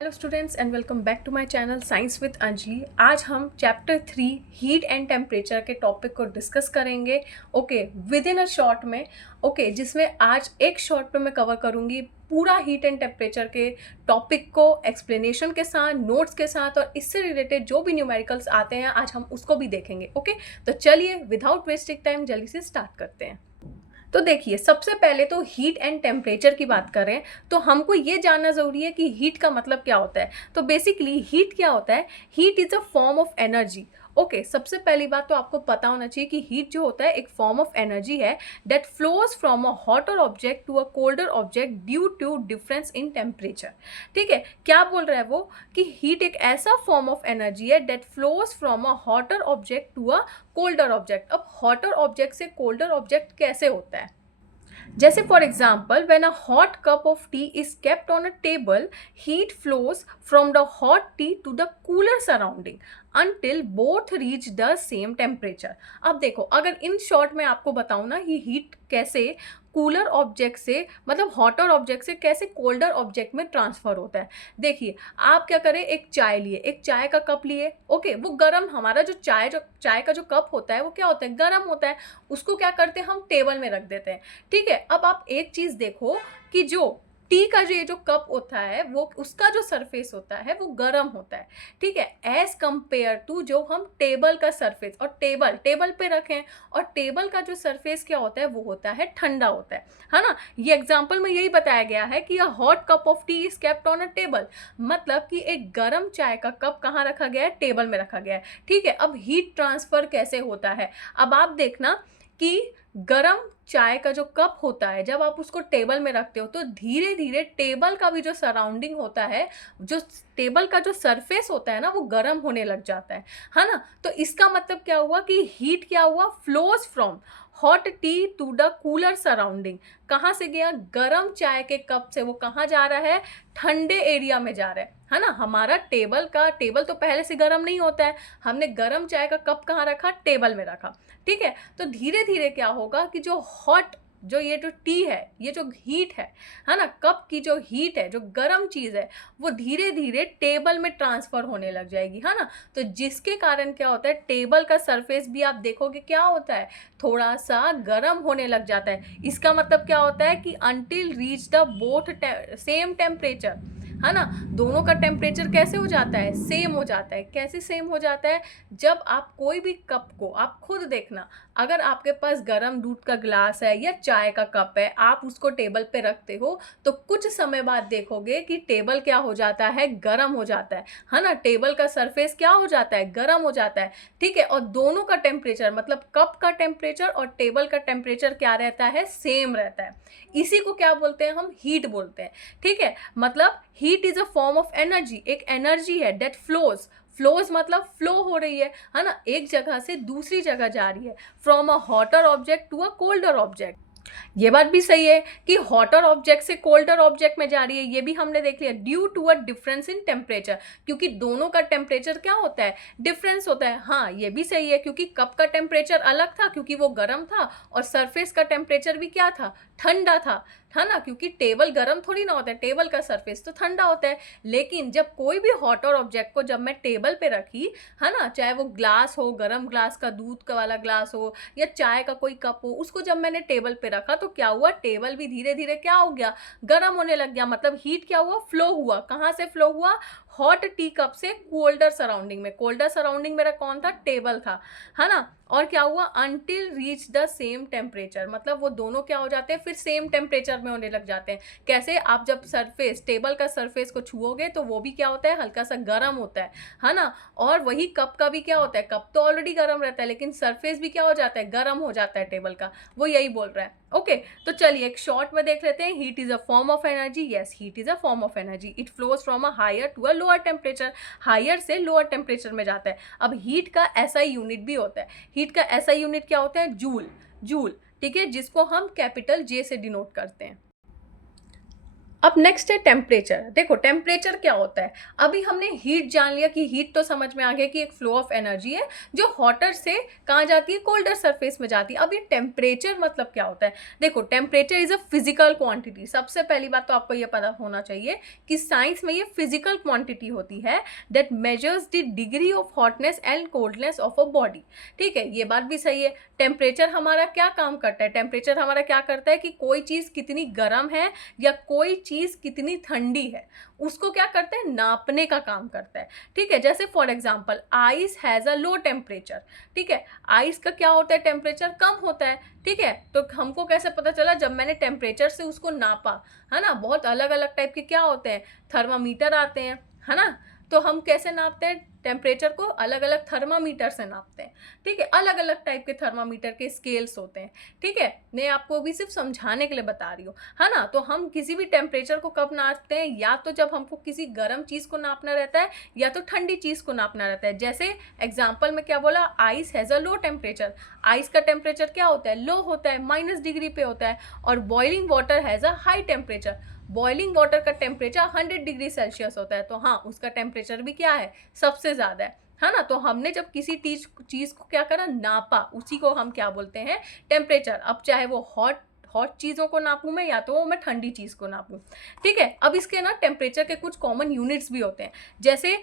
Hello students and welcome back to my channel science with Anjali. आज हम chapter 3 heat and temperature के topic को discuss करेंगे। Within a short में। जिसमें आज एक शॉर्ट पे मैं कवर करूंगी पूरा हीट एंड टेम्परेचर के टॉपिक को एक्सप्लेनेशन के साथ, नोट्स के साथ, और इससे रिलेटेड जो भी न्यूमेरिकल्स आते हैं आज हम उसको भी देखेंगे। तो चलिए विदाउट वेस्टिंग टाइम जल्दी से स्टार्ट करते हैं। तो देखिए, सबसे पहले तो हीट एंड टेम्परेचर की बात करें तो हमको ये जानना ज़रूरी है कि हीट का मतलब क्या होता है। तो बेसिकली हीट क्या होता है? Heat is a form of energy. सबसे पहली बात तो आपको पता होना चाहिए कि हीट जो होता है एक फॉर्म ऑफ एनर्जी है that flows from a hotter object to a colder object due to difference in temperature. ठीक है, क्या बोल रहा है वो कि हीट एक ऐसा फॉर्म ऑफ एनर्जी है that flows from a hotter object to a colder object. अब हॉटर ऑब्जेक्ट से कोल्डर ऑब्जेक्ट कैसे होता है? जैसे for example, when a hot cup of tea is kept on a table, heat flows from the hot tea to the cooler surrounding until both reach the same temperature। अब देखो, अगर in short में आपको बताऊं ना, ये heat कैसे cooler object से, मतलब हॉटर ऑब्जेक्ट से कैसे कोल्डर ऑब्जेक्ट में ट्रांसफर होता है। देखिए, आप क्या करें, एक चाय लिए, एक चाय का कप लिए। वो गरम, हमारा जो चाय का जो कप होता है वो क्या होता है, गरम होता है। उसको क्या करते हैं, हम टेबल में रख देते हैं। ठीक है, अब आप एक चीज देखो कि जो टी का जो ये जो कप होता है वो, उसका जो सरफेस होता है वो गर्म होता है। ठीक है, एज कंपेयर टू जो हम टेबल का सरफेस, और टेबल पे रखें, और टेबल का जो सरफेस क्या होता है वो होता है ठंडा होता है ना। ये एग्जांपल में यही बताया गया है कि अ hot cup of tea is kept on a table, मतलब कि एक गर्म चाय का कप कहाँ रखा गया है, टेबल में रखा गया है। ठीक है, अब हीट ट्रांसफर कैसे होता है, अब आप देखना कि गरम चाय का जो कप होता है, जब आप उसको टेबल में रखते हो तो धीरे धीरे टेबल का भी जो सराउंडिंग होता है, जो टेबल का जो सरफेस होता है ना, वो गर्म होने लग जाता है ना। तो इसका मतलब क्या हुआ कि हीट क्या हुआ, flows from hot tea to the cooler surrounding. कहाँ से गया, गरम चाय के कप से वो कहाँ जा रहा है, ठंडे एरिया में जा रहा है ना। हमारा टेबल तो पहले से गर्म नहीं होता है, हमने गरम चाय का कप कहाँ रखा, टेबल में रखा। ठीक है, तो धीरे धीरे क्या होगा कि जो हॉट, जो ये जो टी है, ये जो हीट है ना, कप की जो हीट है, जो गर्म चीज है, वो धीरे धीरे टेबल में ट्रांसफर होने लग जाएगी, है ना। तो जिसके कारण क्या होता है, टेबल का सरफेस भी आप देखोगे क्या होता है, थोड़ा सा गर्म होने लग जाता है। इसका मतलब क्या होता है कि until reach the both same temperature, है ना। दोनों का टेम्परेचर कैसे हो जाता है, सेम हो जाता है। कैसे सेम हो जाता है, जब आप कोई भी कप को, आप खुद देखना, अगर आपके पास गर्म दूध का ग्लास है या चाय का कप है, आप उसको टेबल पे रखते हो तो कुछ समय बाद देखोगे कि टेबल क्या हो जाता है, गर्म हो जाता है ना। टेबल का सरफेस क्या हो जाता है, गर्म हो जाता है। ठीक है, और दोनों का टेम्परेचर, मतलब कप का टेम्परेचर और टेबल का टेम्परेचर क्या रहता है, सेम रहता है। इसी को क्या बोलते हैं, हम हीट बोलते हैं। ठीक है, मतलब heat is a form of energy, एक एनर्जी है दैट फ्लोज मतलब फ्लो हो रही है ना, एक जगह से दूसरी जगह जा रही है, from a hotter object to a colder object. ये बात भी सही है कि हॉटर ऑब्जेक्ट से कोल्डर ऑब्जेक्ट में जा रही है, ये भी हमने देख लिया, due to a difference in temperature, क्योंकि दोनों का टेम्परेचर क्या होता है, डिफरेंस होता है। हाँ, ये भी सही है, क्योंकि कप का टेम्परेचर अलग था क्योंकि वो गर्म था, और सरफेस का टेम्परेचर भी क्या था, ठंडा था, है ना। क्योंकि टेबल गर्म थोड़ी ना होता है, टेबल का सरफेस तो ठंडा होता है। लेकिन जब कोई भी हॉटर ऑब्जेक्ट को जब मैं टेबल पे रखी, है ना, चाहे वो ग्लास हो, गर्म ग्लास का, दूध का वाला ग्लास हो, या चाय का कोई कप हो, उसको जब मैंने टेबल पे रखा तो क्या हुआ, टेबल भी धीरे धीरे क्या हो गया, गर्म होने लग गया। मतलब हीट क्या हुआ, फ्लो हुआ। कहाँ से फ्लो हुआ, हॉट टी कप से कोल्डर सराउंडिंग में। कोल्डर सराउंडिंग मेरा कौन था, टेबल था, है ना। और क्या हुआ, until reach the same temperature, मतलब वो दोनों क्या हो जाते हैं, फिर सेम टेम्परेचर में होने लग जाते हैं। कैसे, आप जब सरफेस, टेबल का सरफेस को छुओगे तो वो भी क्या होता है, हल्का सा गर्म होता है ना। और वही कप का भी क्या होता है, कप तो ऑलरेडी गर्म रहता है, लेकिन सरफेस भी क्या हो जाता है, गर्म हो जाता है टेबल का। वो यही बोल रहा है। तो चलिए एक शॉर्ट में देख लेते हैं, heat is a form of energy. Yes, heat is a form of energy, it flows from a higher to a lower temperature, higher से लोअर टेम्परेचर में जाता है। अब हीट का ऐसा यूनिट भी होता है, हीट का ऐसा यूनिट क्या होता है, जूल। ठीक है, जिसको हम कैपिटल जे से डिनोट करते हैं। अब नेक्स्ट है टेम्परेचर। देखो टेम्परेचर क्या होता है, अभी हमने हीट जान लिया कि हीट तो समझ में आ गया कि एक फ्लो ऑफ एनर्जी है जो हॉटर से कहाँ जाती है, कोल्डर सरफेस में जाती है। अब ये टेम्परेचर मतलब क्या होता है, देखो temperature is a physical quantity. सबसे पहली बात तो आपको ये पता होना चाहिए कि साइंस में ये फिजिकल क्वांटिटी होती है that measures the degree of hotness and coldness of a body. ठीक है, ये बात भी सही है। टेम्परेचर हमारा क्या काम करता है, टेम्परेचर हमारा क्या करता है कि कोई चीज़ कितनी गर्म है या कोई चीज़ कितनी ठंडी है उसको क्या करता है, नापने का काम करता है। ठीक है, जैसे for example ice has a low temperature. ठीक है, आइस का क्या होता है, टेम्परेचर कम होता है। ठीक है, तो हमको कैसे पता चला, जब मैंने टेम्परेचर से उसको नापा, है ना। बहुत अलग अलग टाइप के क्या होते हैं, थर्मामीटर आते हैं, है ना। तो हम कैसे नापते हैं टेम्परेचर को, अलग अलग थर्मामीटर से नापते हैं। ठीक है, अलग अलग टाइप के थर्मामीटर के स्केल्स होते हैं। ठीक है, मैं आपको भी सिर्फ समझाने के लिए बता रही हूँ, है ना। तो हम किसी भी टेम्परेचर को कब नापते हैं, या तो जब हमको किसी गर्म चीज़ को नापना रहता है या तो ठंडी चीज़ को नापना रहता है। जैसे एग्जाम्पल में क्या बोला, ice has a low temperature. Ice का टेम्परेचर क्या होता है, लो होता है, -डिग्री पे होता है। और boiling water has a high temperature. Boiling water का टेम्परेचर 100 डिग्री सेल्सियस होता है, तो हाँ उसका टेम्परेचर भी क्या है, सबसे ज़्यादा है ना। तो हमने जब किसी चीज़ को क्या करा, नापा, उसी को हम क्या बोलते हैं, टेम्परेचर। अब चाहे वो हॉट चीज़ों को नापूं मैं या तो मैं ठंडी चीज़ को नापूं। ठीक है, अब इसके ना टेम्परेचर के कुछ कॉमन यूनिट्स भी होते हैं। जैसे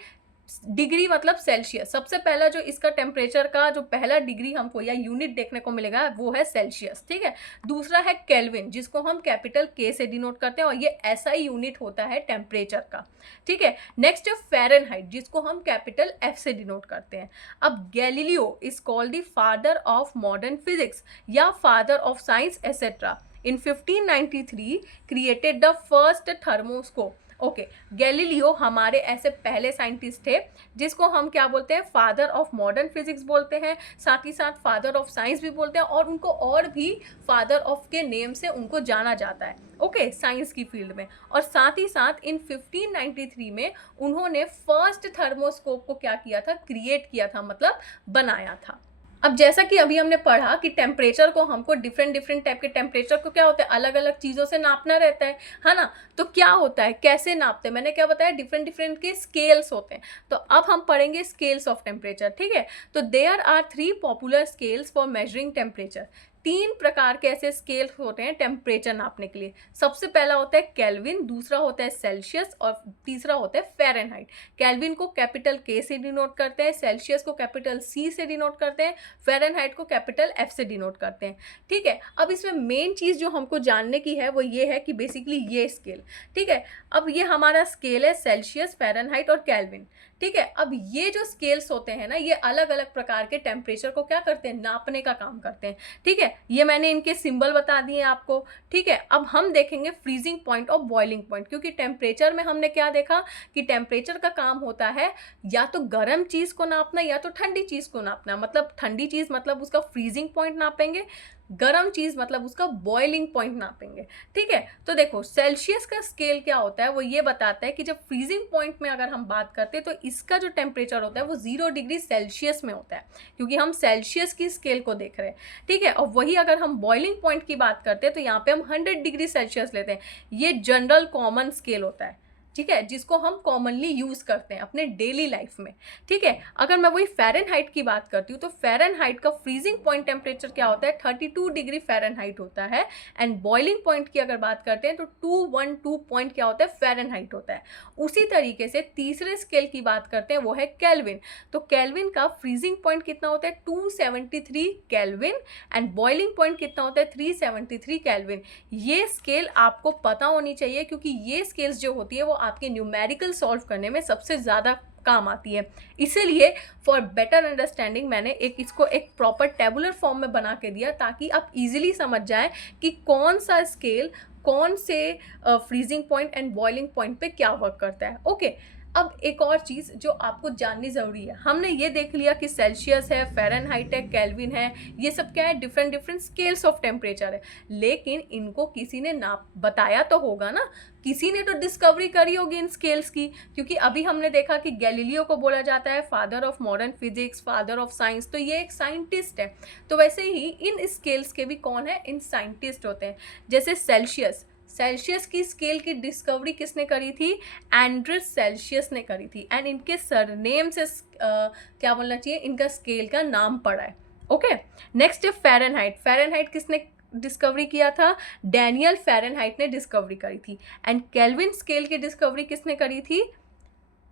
डिग्री मतलब सेल्सियस, सबसे पहला जो इसका टेम्परेचर का जो पहला डिग्री हमको या यूनिट देखने को मिलेगा वो है सेल्सियस। ठीक है, दूसरा है केल्विन जिसको हम कैपिटल के से डिनोट करते हैं और ये ऐसा यूनिट होता है टेम्परेचर का। ठीक है, नेक्स्ट है फ़ारेनहाइट जिसको हम कैपिटल एफ से डिनोट करते हैं। अब Galileo is called the father of modern physics या father of science etcetera. In 1593 created the first thermoscope. Okay, Galileo हमारे ऐसे पहले साइंटिस्ट थे जिसको हम क्या बोलते हैं, फादर ऑफ मॉडर्न फिजिक्स बोलते हैं, साथ ही साथ फादर ऑफ साइंस भी बोलते हैं, और उनको और भी फादर ऑफ के नेम से उनको जाना जाता है। ओके, साइंस की फील्ड में। और साथ ही साथ इन 1593 में उन्होंने फर्स्ट थर्मोस्कोप को क्या किया था, क्रिएट किया था, मतलब बनाया था। अब जैसा कि अभी हमने पढ़ा कि टेम्परेचर को हमको डिफरेंट टाइप के टेम्परेचर को क्या होता है, अलग अलग चीज़ों से नापना रहता है ना। तो क्या होता है, कैसे नापते हैं, मैंने क्या बताया, डिफरेंट के स्केल्स होते हैं। तो अब हम पढ़ेंगे स्केल्स ऑफ टेम्परेचर। ठीक है, तो there are 3 popular scales for measuring temperature. 3 प्रकार के ऐसे स्केल होते हैं टेम्परेचर नापने के लिए। सबसे पहला होता है केल्विन, दूसरा होता है सेल्सियस और तीसरा होता है फ़ारेनहाइट। केल्विन को कैपिटल के से डिनोट करते हैं, सेल्सियस को कैपिटल सी से डिनोट करते हैं, फ़ारेनहाइट को कैपिटल एफ से डिनोट करते हैं। ठीक है, अब इसमें मेन चीज़ जो हमको जानने की है वो ये है कि बेसिकली ये स्केल। ठीक है, अब ये हमारा स्केल है सेल्सियस, फ़ारेनहाइट और केल्विन। ठीक है, अब ये जो स्केल्स होते हैं ना, ये अलग अलग प्रकार के टेम्परेचर को क्या करते हैं, नापने का काम करते हैं। ठीक है, ये मैंने इनके सिंबल बता दिए आपको। ठीक है, अब हम देखेंगे फ्रीजिंग पॉइंट और बॉइलिंग पॉइंट, क्योंकि टेम्परेचर में हमने क्या देखा कि टेम्परेचर का काम होता है या तो गर्म चीज़ को नापना या तो ठंडी चीज़ को नापना। मतलब ठंडी चीज़ मतलब उसका फ्रीजिंग पॉइंट नापेंगे, गर्म चीज़ मतलब उसका बॉइलिंग पॉइंट नापेंगे। ठीक है, तो देखो सेल्सियस का स्केल क्या होता है, वो ये बताता है कि जब फ्रीजिंग पॉइंट में अगर हम बात करते हैं तो इसका जो टेम्परेचर होता है वो 0 डिग्री सेल्सियस में होता है, क्योंकि हम सेल्सियस की स्केल को देख रहे हैं। ठीक है, और वही अगर हम बॉइलिंग पॉइंट की बात करते हैं तो यहाँ पे हम 100 डिग्री सेल्सियस लेते हैं। ये जनरल कॉमन स्केल होता है, ठीक है, जिसको हम कॉमनली यूज़ करते हैं अपने डेली लाइफ में। ठीक है, अगर मैं वही फ़ारेनहाइट की बात करती हूँ तो फ़ारेनहाइट का फ्रीजिंग पॉइंट टेम्परेचर क्या होता है, 32 डिग्री फ़ारेनहाइट होता है। एंड बॉइलिंग पॉइंट की अगर बात करते हैं तो 212 पॉइंट क्या होता है, फ़ारेनहाइट होता है। उसी तरीके से तीसरे स्केल की बात करते हैं वो है केल्विन। तो केल्विन का फ्रीजिंग पॉइंट कितना होता है, 273 केल्विन। एंड बॉइलिंग पॉइंट कितना होता है, 373 केल्विन। ये स्केल आपको पता होनी चाहिए, क्योंकि ये स्केल्स जो होती है वो आपके न्यूमेरिकल सॉल्व करने में सबसे ज़्यादा काम आती है। इसीलिए फॉर बेटर अंडरस्टैंडिंग मैंने इसको एक प्रॉपर टेबुलर फॉर्म में बना के दिया, ताकि आप इजीली समझ जाएं कि कौन सा स्केल कौन से freezing point and boiling point पे क्या वर्क करता है। ओके, अब एक और चीज़ जो आपको जाननी ज़रूरी है, हमने ये देख लिया कि सेल्सियस है, फ़ारेनहाइट है, केल्विन है, ये सब क्या है, डिफरेंट स्केल्स ऑफ टेम्परेचर है। लेकिन इनको किसी ने नाप बताया तो होगा ना, किसी ने तो डिस्कवरी करी होगी इन स्केल्स की, क्योंकि अभी हमने देखा कि गैलीलियो को बोला जाता है father of modern physics, father of science, तो ये एक साइंटिस्ट है। तो वैसे ही इन स्केल्स के भी कौन है, इन साइंटिस्ट होते हैं। जैसे सेल्सियस, सेल्सियस की स्केल की डिस्कवरी किसने करी थी? एंड्रिस सेल्सियस ने करी थी। एंड इनके सरनेम से क्या बोलना चाहिए, इनका स्केल का नाम पड़ा है। ओके, नेक्स्ट है फ़ारेनहाइट। फ़ारेनहाइट किसने डिस्कवरी किया था? डैनियल फ़ारेनहाइट ने डिस्कवरी करी थी। एंड केल्विन स्केल की डिस्कवरी किसने करी थी?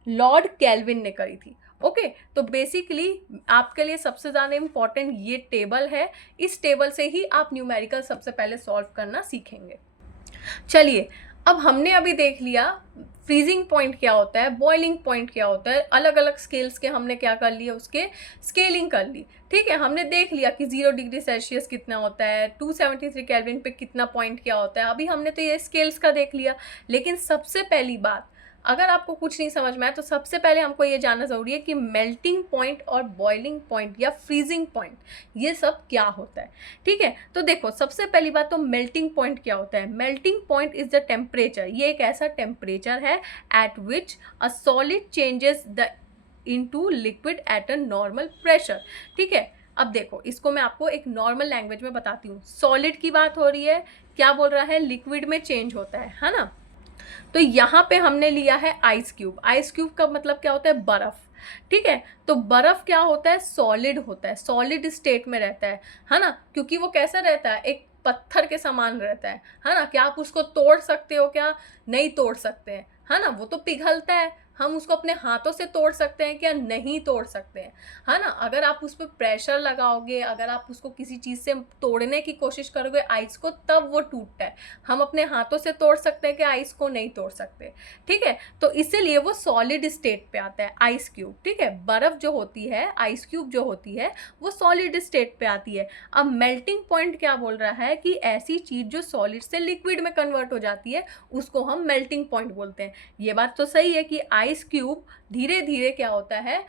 लॉर्ड केल्विन ने करी थी। ओके, तो बेसिकली आपके लिए सबसे ज़्यादा इम्पॉर्टेंट ये टेबल है। इस टेबल से ही आप न्यूमेरिकल सबसे पहले सॉल्व करना सीखेंगे। चलिए, अब हमने अभी देख लिया फ्रीजिंग पॉइंट क्या होता है, बॉइलिंग पॉइंट क्या होता है, अलग अलग स्केल्स के हमने क्या कर लिए, उसके स्केलिंग कर ली। ठीक है, हमने देख लिया कि 0 डिग्री सेल्सियस कितना होता है, 273 केल्विन पे कितना पॉइंट क्या होता है। अभी हमने तो ये स्केल्स का देख लिया। लेकिन सबसे पहली बात, अगर आपको कुछ नहीं समझ में आया तो सबसे पहले हमको ये जानना ज़रूरी है कि मेल्टिंग पॉइंट और बॉइलिंग पॉइंट या फ्रीजिंग पॉइंट ये सब क्या होता है। ठीक है, तो देखो सबसे पहली बात तो मेल्टिंग पॉइंट क्या होता है। Melting point is the temperature, ये एक ऐसा टेम्परेचर है eight which a solid changes the into liquid at a normal pressure. ठीक है, अब देखो इसको मैं आपको एक नॉर्मल लैंग्वेज में बताती हूँ। सॉलिड की बात हो रही है, क्या बोल रहा है, लिक्विड में चेंज होता है ना। तो यहाँ पे हमने लिया है आइस क्यूब। आइस क्यूब का मतलब क्या होता है, बर्फ। ठीक है, तो बर्फ क्या होता है, सॉलिड होता है, सॉलिड स्टेट में रहता है ना। क्योंकि वो कैसा रहता है, एक पत्थर के समान रहता है ना। क्या आप उसको तोड़ सकते हो? क्या नहीं तोड़ सकते हैं, है ना। वो तो पिघलता है, हम उसको अपने हाथों से तोड़ सकते हैं क्या? नहीं तोड़ सकते हैं, है ना। अगर आप उस पर प्रेशर लगाओगे, अगर आप उसको किसी चीज़ से तोड़ने की कोशिश करोगे आइस को, तब वो टूटता है। हम अपने हाथों से तोड़ सकते हैं कि आइस को नहीं तोड़ सकते। ठीक है, तो इसीलिए वो सॉलिड स्टेट पे आता है आइस क्यूब। ठीक है, बर्फ़ जो होती है, आइस क्यूब जो होती है, वो सॉलिड स्टेट पे आती है। अब मेल्टिंग पॉइंट क्या बोल रहा है कि ऐसी चीज़ जो सॉलिड से लिक्विड में कन्वर्ट हो जाती है उसको हम मेल्टिंग पॉइंट बोलते हैं। ये बात तो सही है कि आइस क्यूब धीरे धीरे क्या होता है,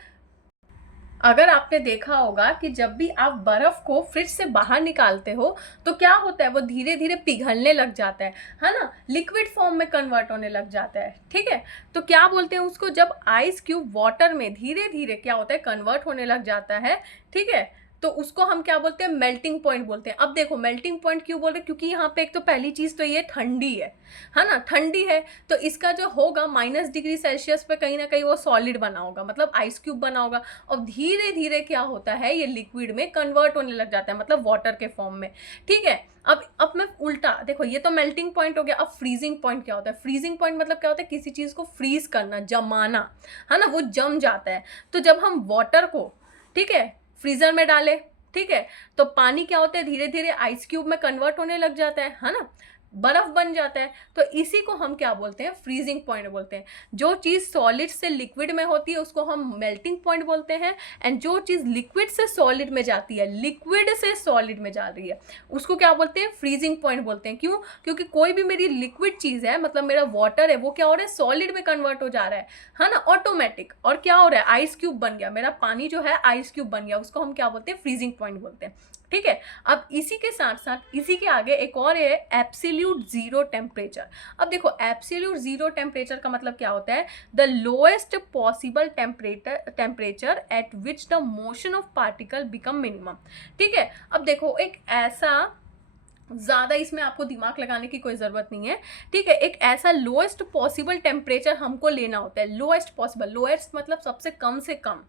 अगर आपने देखा होगा कि जब भी आप बर्फ को फ्रिज से बाहर निकालते हो तो क्या होता है, वो धीरे धीरे पिघलने लग जाता है ना, लिक्विड फॉर्म में कन्वर्ट होने लग जाता है। ठीक है, तो क्या बोलते हैं उसको, जब आइस क्यूब वाटर में धीरे धीरे क्या होता है, कन्वर्ट होने लग जाता है। ठीक है, तो उसको हम क्या बोलते हैं, मेल्टिंग पॉइंट बोलते हैं। अब देखो मेल्टिंग पॉइंट क्यों बोल रहे हैं, क्योंकि यहाँ पे एक तो पहली चीज़ तो ये ठंडी है ना, ठंडी है। तो इसका जो होगा -डिग्री सेल्सियस पे कहीं ना कहीं वो सॉलिड बना होगा, मतलब आइस क्यूब बना होगा। और धीरे धीरे क्या होता है, ये लिक्विड में कन्वर्ट होने लग जाता है, मतलब वाटर के फॉर्म में। ठीक है, अब मैं उल्टा देखो, ये तो मेल्टिंग पॉइंट हो गया। अब फ्रीजिंग पॉइंट क्या होता है? फ्रीजिंग पॉइंट मतलब क्या होता है, किसी चीज़ को फ्रीज करना, जमाना, है ना, वो जम जाता है। तो जब हम वाटर को, ठीक है, फ्रीजर में डाले, ठीक है, तो पानी क्या होता है, धीरे धीरे आइस क्यूब में कन्वर्ट होने लग जाता है ना, बर्फ बन जाता है। तो इसी को हम क्या बोलते हैं, फ्रीजिंग पॉइंट बोलते हैं। जो चीज़ सॉलिड से लिक्विड में होती है उसको हम मेल्टिंग पॉइंट बोलते हैं। एंड जो चीज़ लिक्विड से सॉलिड में जाती है, लिक्विड से सॉलिड में जा रही है, उसको क्या बोलते हैं, फ्रीजिंग पॉइंट बोलते हैं। क्यों? क्योंकि कोई भी मेरी लिक्विड चीज़ है, मतलब मेरा वाटर है, वो क्या हो रहा है, सॉलिड में कन्वर्ट हो जा रहा है ना, ऑटोमेटिक। और क्या हो रहा है, आइस क्यूब बन गया, मेरा पानी जो है आइस क्यूब बन गया, उसको हम क्या बोलते हैं, फ्रीजिंग पॉइंट बोलते हैं। ठीक है, अब इसी के साथ साथ इसी के आगे एक और है, एब्सोल्यूट जीरो टेम्परेचर। अब देखो एब्सोल्यूट जीरो टेम्परेचर का मतलब क्या होता है, the lowest possible temperature at which the motion of particle become minimum. ठीक है, अब देखो एक ऐसा, ज़्यादा इसमें आपको दिमाग लगाने की कोई ज़रूरत नहीं है। ठीक है, एक ऐसा लोएस्ट पॉसिबल टेम्परेचर हमको लेना होता है। लोएस्ट पॉसिबल, लोएस्ट मतलब सबसे कम से कम,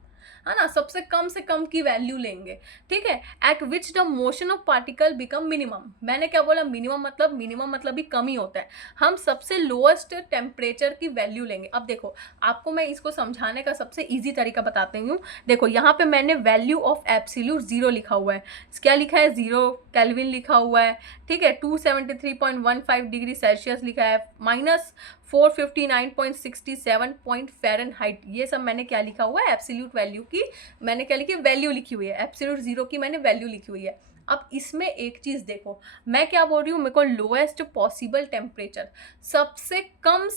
है ना, सबसे कम से कम की वैल्यू लेंगे। ठीक है, eight which the motion of particle become minimum. मैंने क्या बोला, मिनिमम मतलब भी कम ही होता है। हम सबसे लोएस्ट टेम्परेचर की वैल्यू लेंगे। अब देखो आपको मैं इसको समझाने का सबसे ईजी तरीका बताती हूँ। देखो यहाँ पे मैंने वैल्यू ऑफ एब्सोल्यूट जीरो लिखा हुआ है। क्या लिखा है, 0 केल्विन लिखा हुआ है। ठीक है, 273.15 डिग्री सेल्सियस लिखा है, -459.67 पॉइंट फ़ारेनहाइट। ये सब मैंने क्या लिखा हुआ है, एब्सोल्यूट वैल्यू की मैंने क्या लिखी है, वैल्यू लिखी हुई है। एब्सोल्यूट जीरो की मैंने वैल्यू लिखी हुई है। अब इसमें एक चीज़ देखो, मैं क्या बोल रही हूँ, मेरे को लोएस्ट पॉसिबल टेम्परेचर, सबसे कम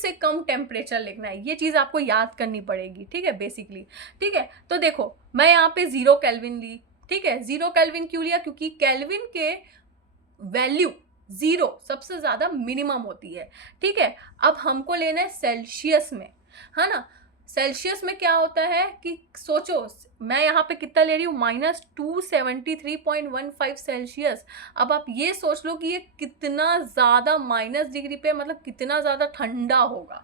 टेम्परेचर लिखना है। ये चीज़ आपको याद करनी पड़ेगी। ठीक है, बेसिकली। ठीक है, तो देखो मैं यहाँ पे 0 केल्विन ली। ठीक है, 0 केल्विन क्यों लिया, क्योंकि केल्विन के वैल्यू 0 सबसे ज़्यादा मिनिमम होती है। ठीक है, अब हमको लेना है सेल्सियस में, है ना। सेल्सियस में क्या होता है कि सोचो, मैं यहाँ पे कितना ले रही हूँ, -273.15 सेल्सियस। अब आप ये सोच लो कि ये कितना ज़्यादा माइनस डिग्री पे, मतलब कितना ज़्यादा ठंडा होगा,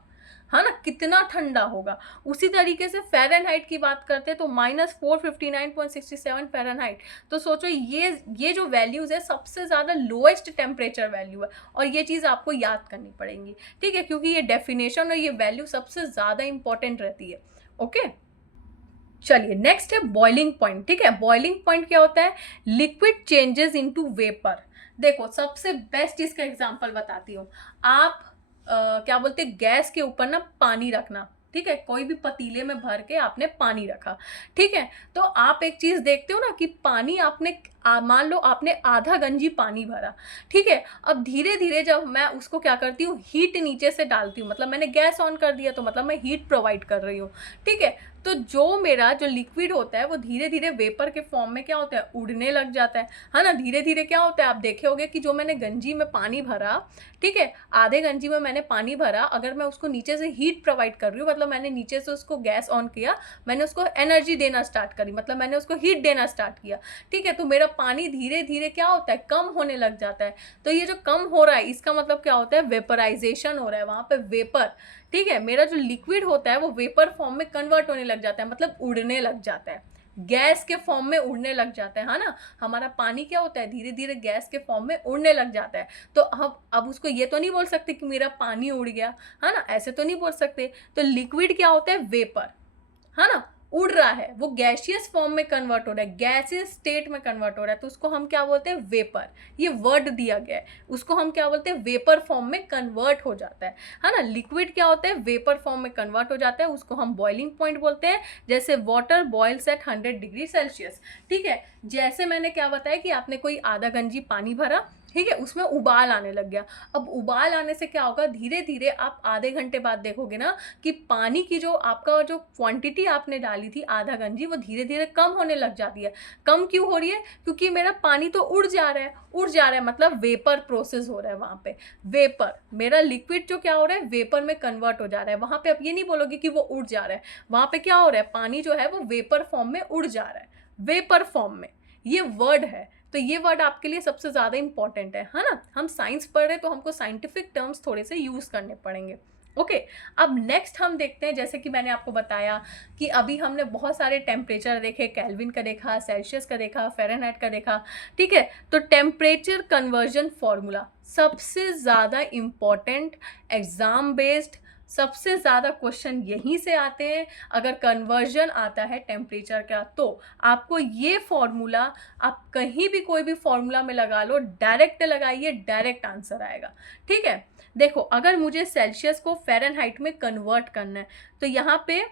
है ना, कितना ठंडा होगा। उसी तरीके से फ़ारेनहाइट की बात करते हैं तो -459.67 फ़ारेनहाइट। तो सोचो ये जो वैल्यूज़ है सबसे ज़्यादा लोएस्ट टेम्परेचर वैल्यू है, और ये चीज़ आपको याद करनी पड़ेगी, ठीक है, क्योंकि ये डेफिनेशन और ये वैल्यू सबसे ज़्यादा इंपॉर्टेंट रहती है। ओके, चलिए नेक्स्ट है बॉइलिंग पॉइंट। ठीक है, बॉइलिंग पॉइंट क्या होता है, लिक्विड चेंजेस इनटू वेपर। देखो सबसे बेस्ट इसका एग्जांपल बताती हूँ। आप क्या बोलते हैं, गैस के ऊपर ना पानी रखना, ठीक है, कोई भी पतीले में भर के आपने पानी रखा, ठीक है, तो आप एक चीज देखते हो ना कि पानी आपने मान लो आपने आधा गंजी पानी भरा, ठीक है, अब धीरे धीरे जब मैं उसको क्या करती हूँ, हीट नीचे से डालती हूँ, मतलब मैंने गैस ऑन कर दिया तो मतलब मैं हीट प्रोवाइड कर रही हूँ, ठीक है, तो जो मेरा जो लिक्विड होता है वो धीरे धीरे वेपर के फॉर्म में क्या होता है, उड़ने लग जाता है ना। धीरे धीरे क्या होता है, आप देखे होगे कि जो मैंने गंजी में पानी भरा, ठीक है, आधे गंजी में मैंने पानी भरा, अगर मैं उसको नीचे से हीट प्रोवाइड कर रही हूँ, मतलब मैंने नीचे से उसको गैस ऑन किया, मैंने उसको एनर्जी देना स्टार्ट करी, मतलब मैंने उसको हीट देना स्टार्ट किया, ठीक है, तो मेरा पानी धीरे धीरे क्या होता है, कम होने लग जाता है। तो ये जो कम हो रहा है इसका मतलब क्या होता है, वेपराइजेशन हो रहा है, वहां पे वेपर, ठीक है, मेरा जो लिक्विड होता है वो वेपर फॉर्म में कन्वर्ट होने लग जाता है, मतलब उड़ने लग जाता है, गैस के फॉर्म में उड़ने लग जाता है ना। हमारा पानी क्या होता है, धीरे धीरे गैस के फॉर्म में उड़ने लग जाता है। तो हम अब उसको ये तो नहीं बोल सकते कि मेरा पानी उड़ गया, है ना, ऐसे तो नहीं बोल सकते। तो लिक्विड क्या होता है, वेपर, है ना, उड़ रहा है, वो गैसियस फॉर्म में कन्वर्ट हो रहा है, गैसियस स्टेट में कन्वर्ट हो रहा है, तो उसको हम क्या बोलते हैं, वेपर। ये वर्ड दिया गया है, उसको हम क्या बोलते हैं, वेपर फॉर्म में कन्वर्ट हो जाता है ना। लिक्विड क्या होता है, वेपर फॉर्म में कन्वर्ट हो जाता है, उसको हम बॉइलिंग पॉइंट बोलते हैं। जैसे water boils at 100 degree Celsius, ठीक है, जैसे मैंने क्या बताया कि आपने कोई आधा गंजी पानी भरा, ठीक है, उसमें उबाल आने लग गया। अब उबाल आने से क्या होगा, धीरे धीरे आप आधे घंटे बाद देखोगे ना कि पानी की जो आपका जो क्वांटिटी आपने डाली थी आधा गंजी, वो धीरे धीरे कम होने लग जाती है। कम क्यों हो रही है, क्योंकि मेरा पानी तो उड़ जा रहा है, उड़ जा रहा है, मतलब वेपर प्रोसेस हो रहा है वहां पे। वेपर, मेरा लिक्विड जो क्या हो रहा है, वेपर में कन्वर्ट हो जा रहा है। वहां पे आप ये नहीं बोलोगे कि वो उड़ जा रहा है, वहां पे क्या हो रहा है, पानी जो है वो वेपर फॉर्म में उड़ जा रहा है, वेपर फॉर्म में। ये वर्ड है, तो ये वर्ड आपके लिए सबसे ज़्यादा इंपॉर्टेंट है ना। हम साइंस पढ़ रहे हैं तो हमको साइंटिफिक टर्म्स थोड़े से यूज़ करने पड़ेंगे। ओके, अब नेक्स्ट हम देखते हैं, जैसे कि मैंने आपको बताया कि अभी हमने बहुत सारे टेम्परेचर देखे, केल्विन का देखा, सेल्सियस का देखा, फ़ारेनहाइट का देखा, ठीक है। तो टेम्परेचर कन्वर्जन फॉर्मूला सबसे ज़्यादा इम्पॉर्टेंट, एग्ज़ाम बेस्ड, सबसे ज़्यादा क्वेश्चन यहीं से आते हैं। अगर कन्वर्जन आता है टेम्परेचर का तो आपको ये फॉर्मूला, आप कहीं भी कोई भी फॉर्मूला में लगा लो, डायरेक्ट लगाइए, डायरेक्ट आंसर आएगा, ठीक है। देखो अगर मुझे सेल्सियस को फ़ारेनहाइट में कन्वर्ट करना है तो यहाँ पे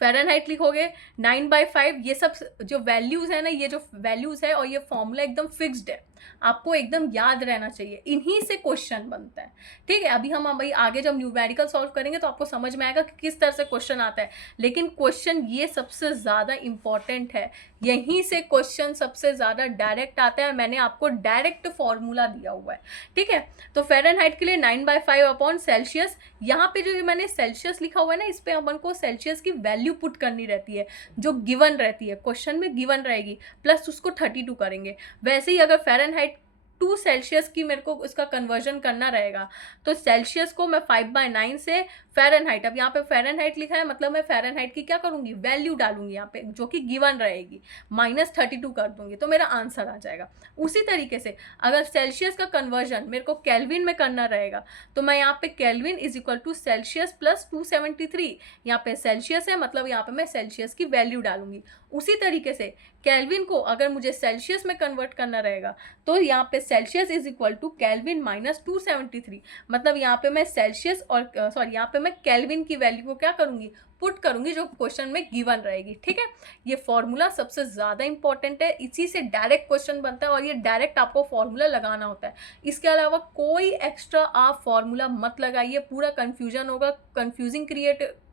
फ़ारेनहाइट लिखोगे 9/5, ये सब जो वैल्यूज़ है ना, ये जो वैल्यूज़ है और ये फॉर्मूला एकदम फिक्स्ड है, आपको एकदम याद रहना चाहिए, इन्हीं से क्वेश्चन बनता है, ठीक है। अभी हम भाई आगे जब न्यूमेरिकल सॉल्व करेंगे तो आपको समझ में आएगा कि किस तरह से क्वेश्चन आता है, लेकिन क्वेश्चन ये सबसे ज़्यादा इंपॉर्टेंट है, यहीं से क्वेश्चन सबसे ज़्यादा डायरेक्ट आता है। मैंने आपको डायरेक्ट फॉर्मूला दिया हुआ है, ठीक है। तो फ़ारेनहाइट के लिए 9/5 अपॉन सेल्सियस, यहाँ पे जो मैंने सेल्सियस लिखा हुआ है ना, इस पर अपन को सेल्सियस की वैल्यू पुट करनी रहती है, जो गिवन रहती है, क्वेश्चन में गिवन रहेगी, प्लस उसको 32 करेंगे। वैसे ही अगर फ़ारेनहाइट टू सेल्सियस की मेरे को इसका कन्वर्जन करना रहेगा तो सेल्सियस को मैं 5/9 से फ़ारेनहाइट, अब यहाँ पे फ़ारेनहाइट लिखा है मतलब मैं फ़ारेनहाइट की क्या करूँगी, वैल्यू डालूंगी यहाँ पे जो कि गिवन रहेगी, -32 कर दूंगी तो मेरा आंसर आ जाएगा। उसी तरीके से अगर सेल्सियस का कन्वर्जन मेरे को केल्विन में करना रहेगा तो मैं यहाँ पे Kelvin is equal to Celsius plus 273, यहाँ पे सेल्सियस है मतलब यहाँ पे मैं सेल्सियस की वैल्यू डालूंगी। उसी तरीके से केल्विन को अगर मुझे सेल्सियस में कन्वर्ट करना रहेगा तो यहाँ पे Celsius is equal to Kelvin -273, मतलब यहाँ पे मैं सेल्सियस और यहाँ पे मैं केल्विन की वैल्यू को क्या करूँगी, पुट करूँगी जो क्वेश्चन में गिवन रहेगी, ठीक है। ये फॉर्मूला सबसे ज़्यादा इंपॉर्टेंट है, इसी से डायरेक्ट क्वेश्चन बनता है और ये डायरेक्ट आपको फॉर्मूला लगाना होता है। इसके अलावा कोई एक्स्ट्रा आप फॉर्मूला मत लगाइए, पूरा कन्फ्यूजन होगा, कन्फ्यूजिंग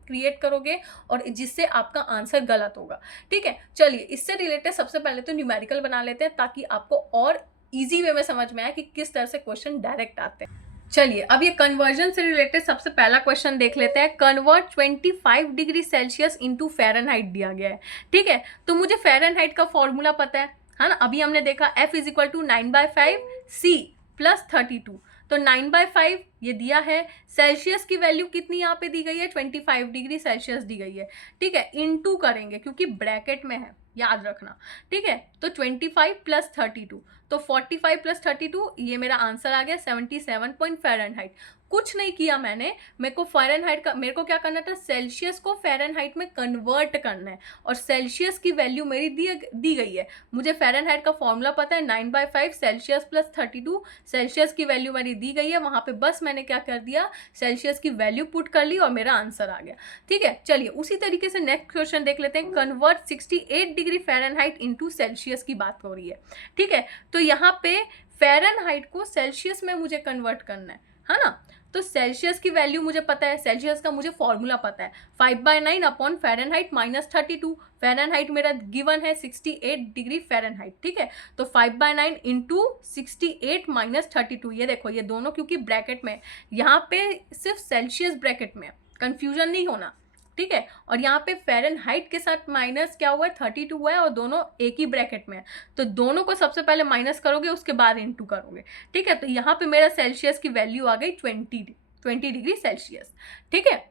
क्रिएट करोगे और जिससे आपका आंसर गलत होगा, ठीक है। चलिए इससे रिलेटेड सबसे पहले तो न्यूमेरिकल बना लेते हैं ताकि आपको और इजी वे में समझ में आए कि किस तरह से क्वेश्चन डायरेक्ट आते हैं। चलिए अब ये कन्वर्जन से रिलेटेड सबसे पहला क्वेश्चन देख लेते हैं। Convert 25 degree Celsius into Fahrenheit दिया गया है, ठीक है। तो मुझे फ़ारेनहाइट का फॉर्मूला पता है ना। अभी हमने देखा F is equal to 9/5 C plus 32। तो 9/5 ये दिया है। सेल्सियस की वैल्यू कितनी यहाँ पे दी गई है, 25 डिग्री सेल्सियस दी गई है, ठीक है। इनटू करेंगे क्योंकि ब्रैकेट में है, याद रखना, ठीक है। तो 25 प्लस 32, तो 45 प्लस 32, ये मेरा आंसर आ गया 77 पॉइंट फ़ारेनहाइट। कुछ नहीं किया मैंने, मेरे को फ़ारेनहाइट का, मेरे को क्या करना था, सेल्सियस को फ़ारेनहाइट में कन्वर्ट करना है, और सेल्सियस की वैल्यू मेरी दी गई है। मुझे फ़ारेनहाइट का फॉर्मूला पता है, 9/5 सेल्सियस प्लस 32। सेल्सियस की वैल्यू मेरी दी गई है, वहाँ पे बस मैंने क्या कर दिया, सेल्सियस की वैल्यू पुट कर ली और मेरा आंसर आ गया, ठीक है। चलिए उसी तरीके से नेक्स्ट क्वेश्चन देख लेते हैं। Convert 68 degree Fahrenheit into Celsius की बात हो रही है, ठीक है। तो यहाँ पे फ़ारेनहाइट को सेल्सियस में मुझे कन्वर्ट करना है ना। तो सेल्सियस की वैल्यू मुझे पता है, सेल्सियस का मुझे फॉर्मूला पता है, 5/9 अपॉन फ़ारेनहाइट माइनस 32। फ़ारेनहाइट मेरा गिवन है 68 डिग्री फ़ारेनहाइट, ठीक है। तो 5/9 इंटू 68 माइनस 32, ये देखो ये दोनों क्योंकि ब्रैकेट में, यहाँ पे सिर्फ सेल्सियस ब्रैकेट में, कंफ्यूजन नहीं होना, ठीक है। और यहाँ पे फ़ारेनहाइट के साथ माइनस क्या हुआ है, 32 हुआ है, और दोनों एक ही ब्रैकेट में है। तो दोनों को सबसे पहले माइनस करोगे, उसके बाद इंटू करोगे, ठीक है। तो यहाँ पे मेरा सेल्सियस की वैल्यू आ गई 20 डिग्री सेल्सियस, ठीक है।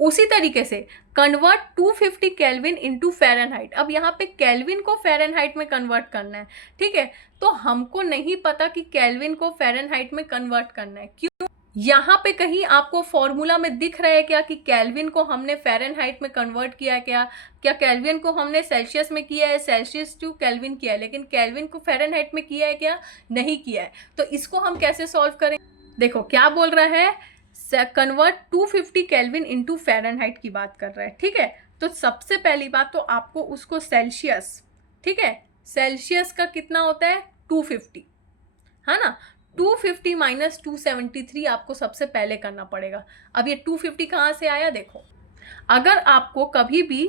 उसी तरीके से कन्वर्ट 250 केल्विन इंटू फ़ारेनहाइट। अब यहाँ पे केल्विन को फ़ारेनहाइट में कन्वर्ट करना है, ठीक है। तो हमको नहीं पता कि केल्विन को फ़ारेनहाइट में कन्वर्ट करना है, क्यों। यहाँ पे कहीं आपको फॉर्मूला में दिख रहा है क्या कि केल्विन को हमने फ़ारेनहाइट में कन्वर्ट किया है, क्या केल्विन को हमने सेल्सियस में किया है, सेल्सियस टू केल्विन किया है, लेकिन केल्विन को फ़ारेनहाइट में किया है क्या, नहीं किया है। तो इसको हम कैसे सॉल्व करें, देखो क्या बोल रहा है, कन्वर्ट 250 केल्विन इंटू फ़ारेनहाइट की बात कर रहा है, ठीक है। तो सबसे पहली बात तो आपको उसको सेल्सियस, ठीक है, सेल्सियस का कितना होता है 250, है ना। 250 माइनस 273 आपको सबसे पहले करना पड़ेगा। अब ये 250 कहाँ से आया, देखो अगर आपको कभी भी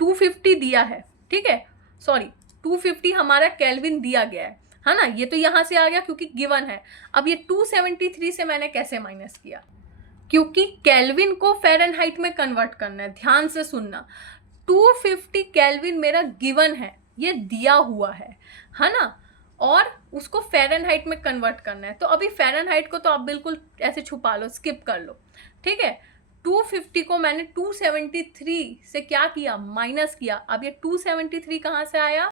250 दिया है, ठीक है, सॉरी 250 हमारा केल्विन दिया गया है ना, ये तो यहाँ से आ गया क्योंकि गिवन है। अब ये 273 से मैंने कैसे माइनस किया, क्योंकि केल्विन को फ़ारेनहाइट में कन्वर्ट करना है, ध्यान से सुनना। 250 केल्विन मेरा गिवन है, ये दिया हुआ है ना, और उसको फ़ारेनहाइट में कन्वर्ट करना है। तो अभी फ़ारेनहाइट को तो आप बिल्कुल ऐसे छुपा लो, स्किप कर लो, ठीक है। 250 को मैंने 273 से क्या किया, माइनस किया। अब ये 273 कहाँ से आया,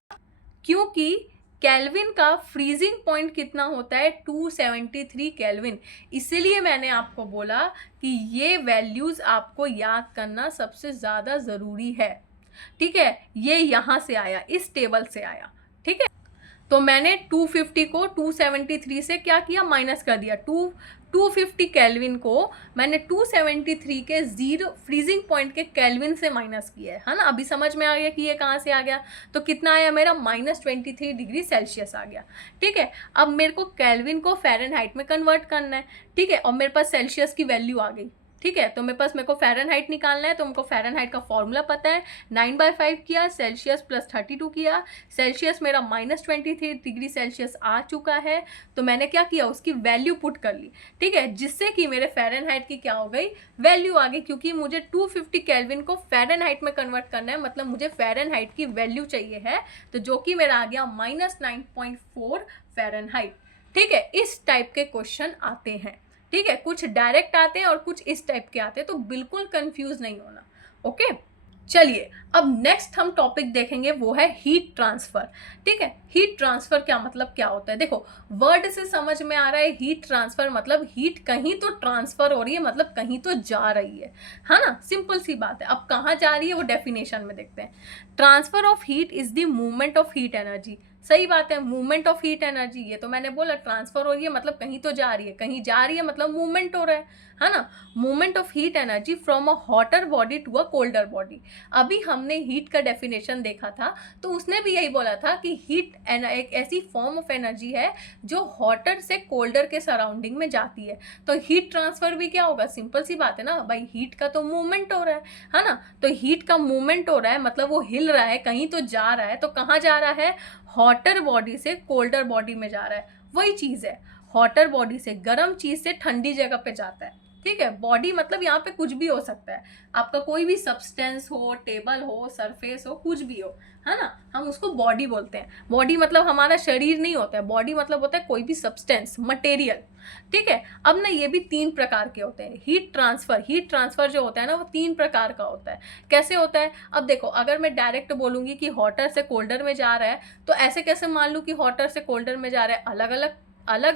क्योंकि केल्विन का फ्रीजिंग पॉइंट कितना होता है, 273 केल्विन। इसीलिए मैंने आपको बोला कि ये वैल्यूज़ आपको याद करना सबसे ज़्यादा ज़रूरी है, ठीक है। ये यहाँ से आया, इस टेबल से आया, ठीक है। तो मैंने 250 को 273 से क्या किया, माइनस कर दिया। 250 केल्विन को मैंने 273 के जीरो फ्रीजिंग पॉइंट के केल्विन से माइनस किया है ना। अभी समझ में आ गया कि ये कहाँ से आ गया। तो कितना आया मेरा, -23 डिग्री सेल्सियस आ गया, ठीक है। अब मेरे को केल्विन को फ़ारेनहाइट में कन्वर्ट करना है, ठीक है, और मेरे पास सेल्सियस की वैल्यू आ गई, ठीक है। तो मेरे को फ़ारेनहाइट निकालना है, तो हमको फ़ारेनहाइट का फॉर्मूला पता है, 9/5 किया, सेल्सियस प्लस 32 किया, सेल्सियस मेरा -23 डिग्री सेल्सियस आ चुका है। तो मैंने क्या किया, उसकी वैल्यू पुट कर ली, ठीक है, जिससे कि मेरे फ़ारेनहाइट की क्या हो गई, वैल्यू आ गई। क्योंकि मुझे 250 केल्विन को फ़ारेनहाइट में कन्वर्ट करना है, मतलब मुझे फ़ारेनहाइट की वैल्यू चाहिए है, तो जो कि मेरा आ गया -9.4 फ़ारेनहाइट, ठीक है। इस टाइप के क्वेश्चन आते हैं, ठीक है, कुछ डायरेक्ट आते हैं और कुछ इस टाइप के आते हैं, तो बिल्कुल कंफ्यूज नहीं होना, ओके। चलिए अब नेक्स्ट हम टॉपिक देखेंगे, वो है हीट ट्रांसफर, ठीक है। हीट ट्रांसफर क्या मतलब क्या होता है, देखो वर्ड से समझ में आ रहा है, हीट ट्रांसफर मतलब हीट कहीं तो ट्रांसफर हो रही है, मतलब कहीं तो जा रही है ना, सिंपल सी बात है। अब कहाँ जा रही है वो डेफिनेशन में देखते हैं। Transfer of heat is the movement of heat energy, सही बात है, मूवमेंट ऑफ हीट एनर्जी, ये तो मैंने बोला, ट्रांसफर हो रही है मतलब कहीं तो जा रही है, कहीं जा रही है मतलब मूवमेंट हो रहा है ना। Movement of heat energy from a hotter body to a colder body. अभी हमने हीट का डेफिनेशन देखा था, तो उसने भी यही बोला था कि हीट एक ऐसी फॉर्म ऑफ एनर्जी है जो हॉटर से कोल्डर के सराउंडिंग में जाती है। तो हीट ट्रांसफर भी क्या होगा, सिंपल सी बात है ना भाई, हीट का तो मूवमेंट हो रहा है ना। तो हीट का मूवमेंट हो रहा है मतलब वो हिल रहा है, कहीं तो जा रहा है, तो कहाँ जा रहा है, हॉटर बॉडी से कोल्डर बॉडी में जा रहा है, वही चीज़ है। हॉटर बॉडी से, गर्म चीज से ठंडी जगह पे जाता है। ठीक है, बॉडी मतलब यहाँ पे कुछ भी हो सकता है, आपका कोई भी सब्सटेंस हो, टेबल हो, सरफेस हो, कुछ भी हो, है ना, हम उसको बॉडी बोलते हैं। बॉडी मतलब हमारा शरीर नहीं होता है, बॉडी मतलब होता है कोई भी सब्सटेंस, मटेरियल। ठीक है, अब ना ये भी 3 प्रकार के होते हैं। हीट ट्रांसफर जो होता है ना वो 3 प्रकार का होता है। कैसे होता है, अब देखो, अगर मैं डायरेक्ट बोलूंगी कि हॉटर से कोल्डर में जा रहा है, तो ऐसे कैसे मान लूँ कि हॉटर से कोल्डर में जा रहा है, अलग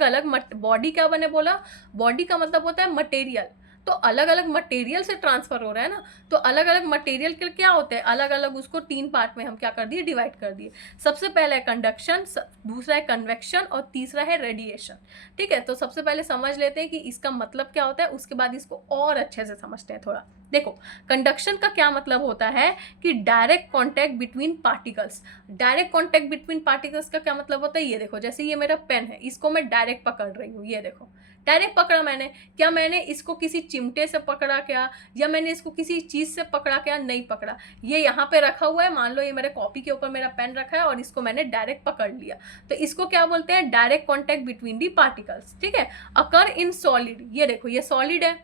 अलग बॉडी क्या बने बोला, बॉडी का मतलब होता है मटेरियल, तो अलग अलग मटेरियल से ट्रांसफर हो रहा है ना, तो अलग अलग मटेरियल के क्या होते हैं, अलग अलग उसको 3 पार्ट में हम क्या कर दिए, डिवाइड कर दिए। सबसे पहला है कंडक्शन, दूसरा है कन्वेक्शन और तीसरा है रेडिएशन। ठीक है, तो सबसे पहले समझ लेते हैं कि इसका मतलब क्या होता है, उसके बाद इसको और अच्छे से समझते हैं थोड़ा। देखो, कंडक्शन का क्या मतलब होता है कि direct contact between particles. Direct contact between particles का क्या मतलब होता है, ये देखो, जैसे ये मेरा पेन है, इसको मैं डायरेक्ट पकड़ रही हूँ, ये देखो डायरेक्ट पकड़ा मैंने, क्या मैंने इसको किसी चिमटे से पकड़ा क्या, या मैंने इसको किसी चीज से पकड़ा क्या, नहीं पकड़ा, ये यहाँ पे रखा हुआ है, मान लो ये मेरे कॉपी के ऊपर मेरा पेन रखा है और इसको मैंने डायरेक्ट पकड़ लिया, तो इसको क्या बोलते हैं, direct contact between the particles. ठीक है, अकर इन सॉलिड, ये देखो ये सॉलिड है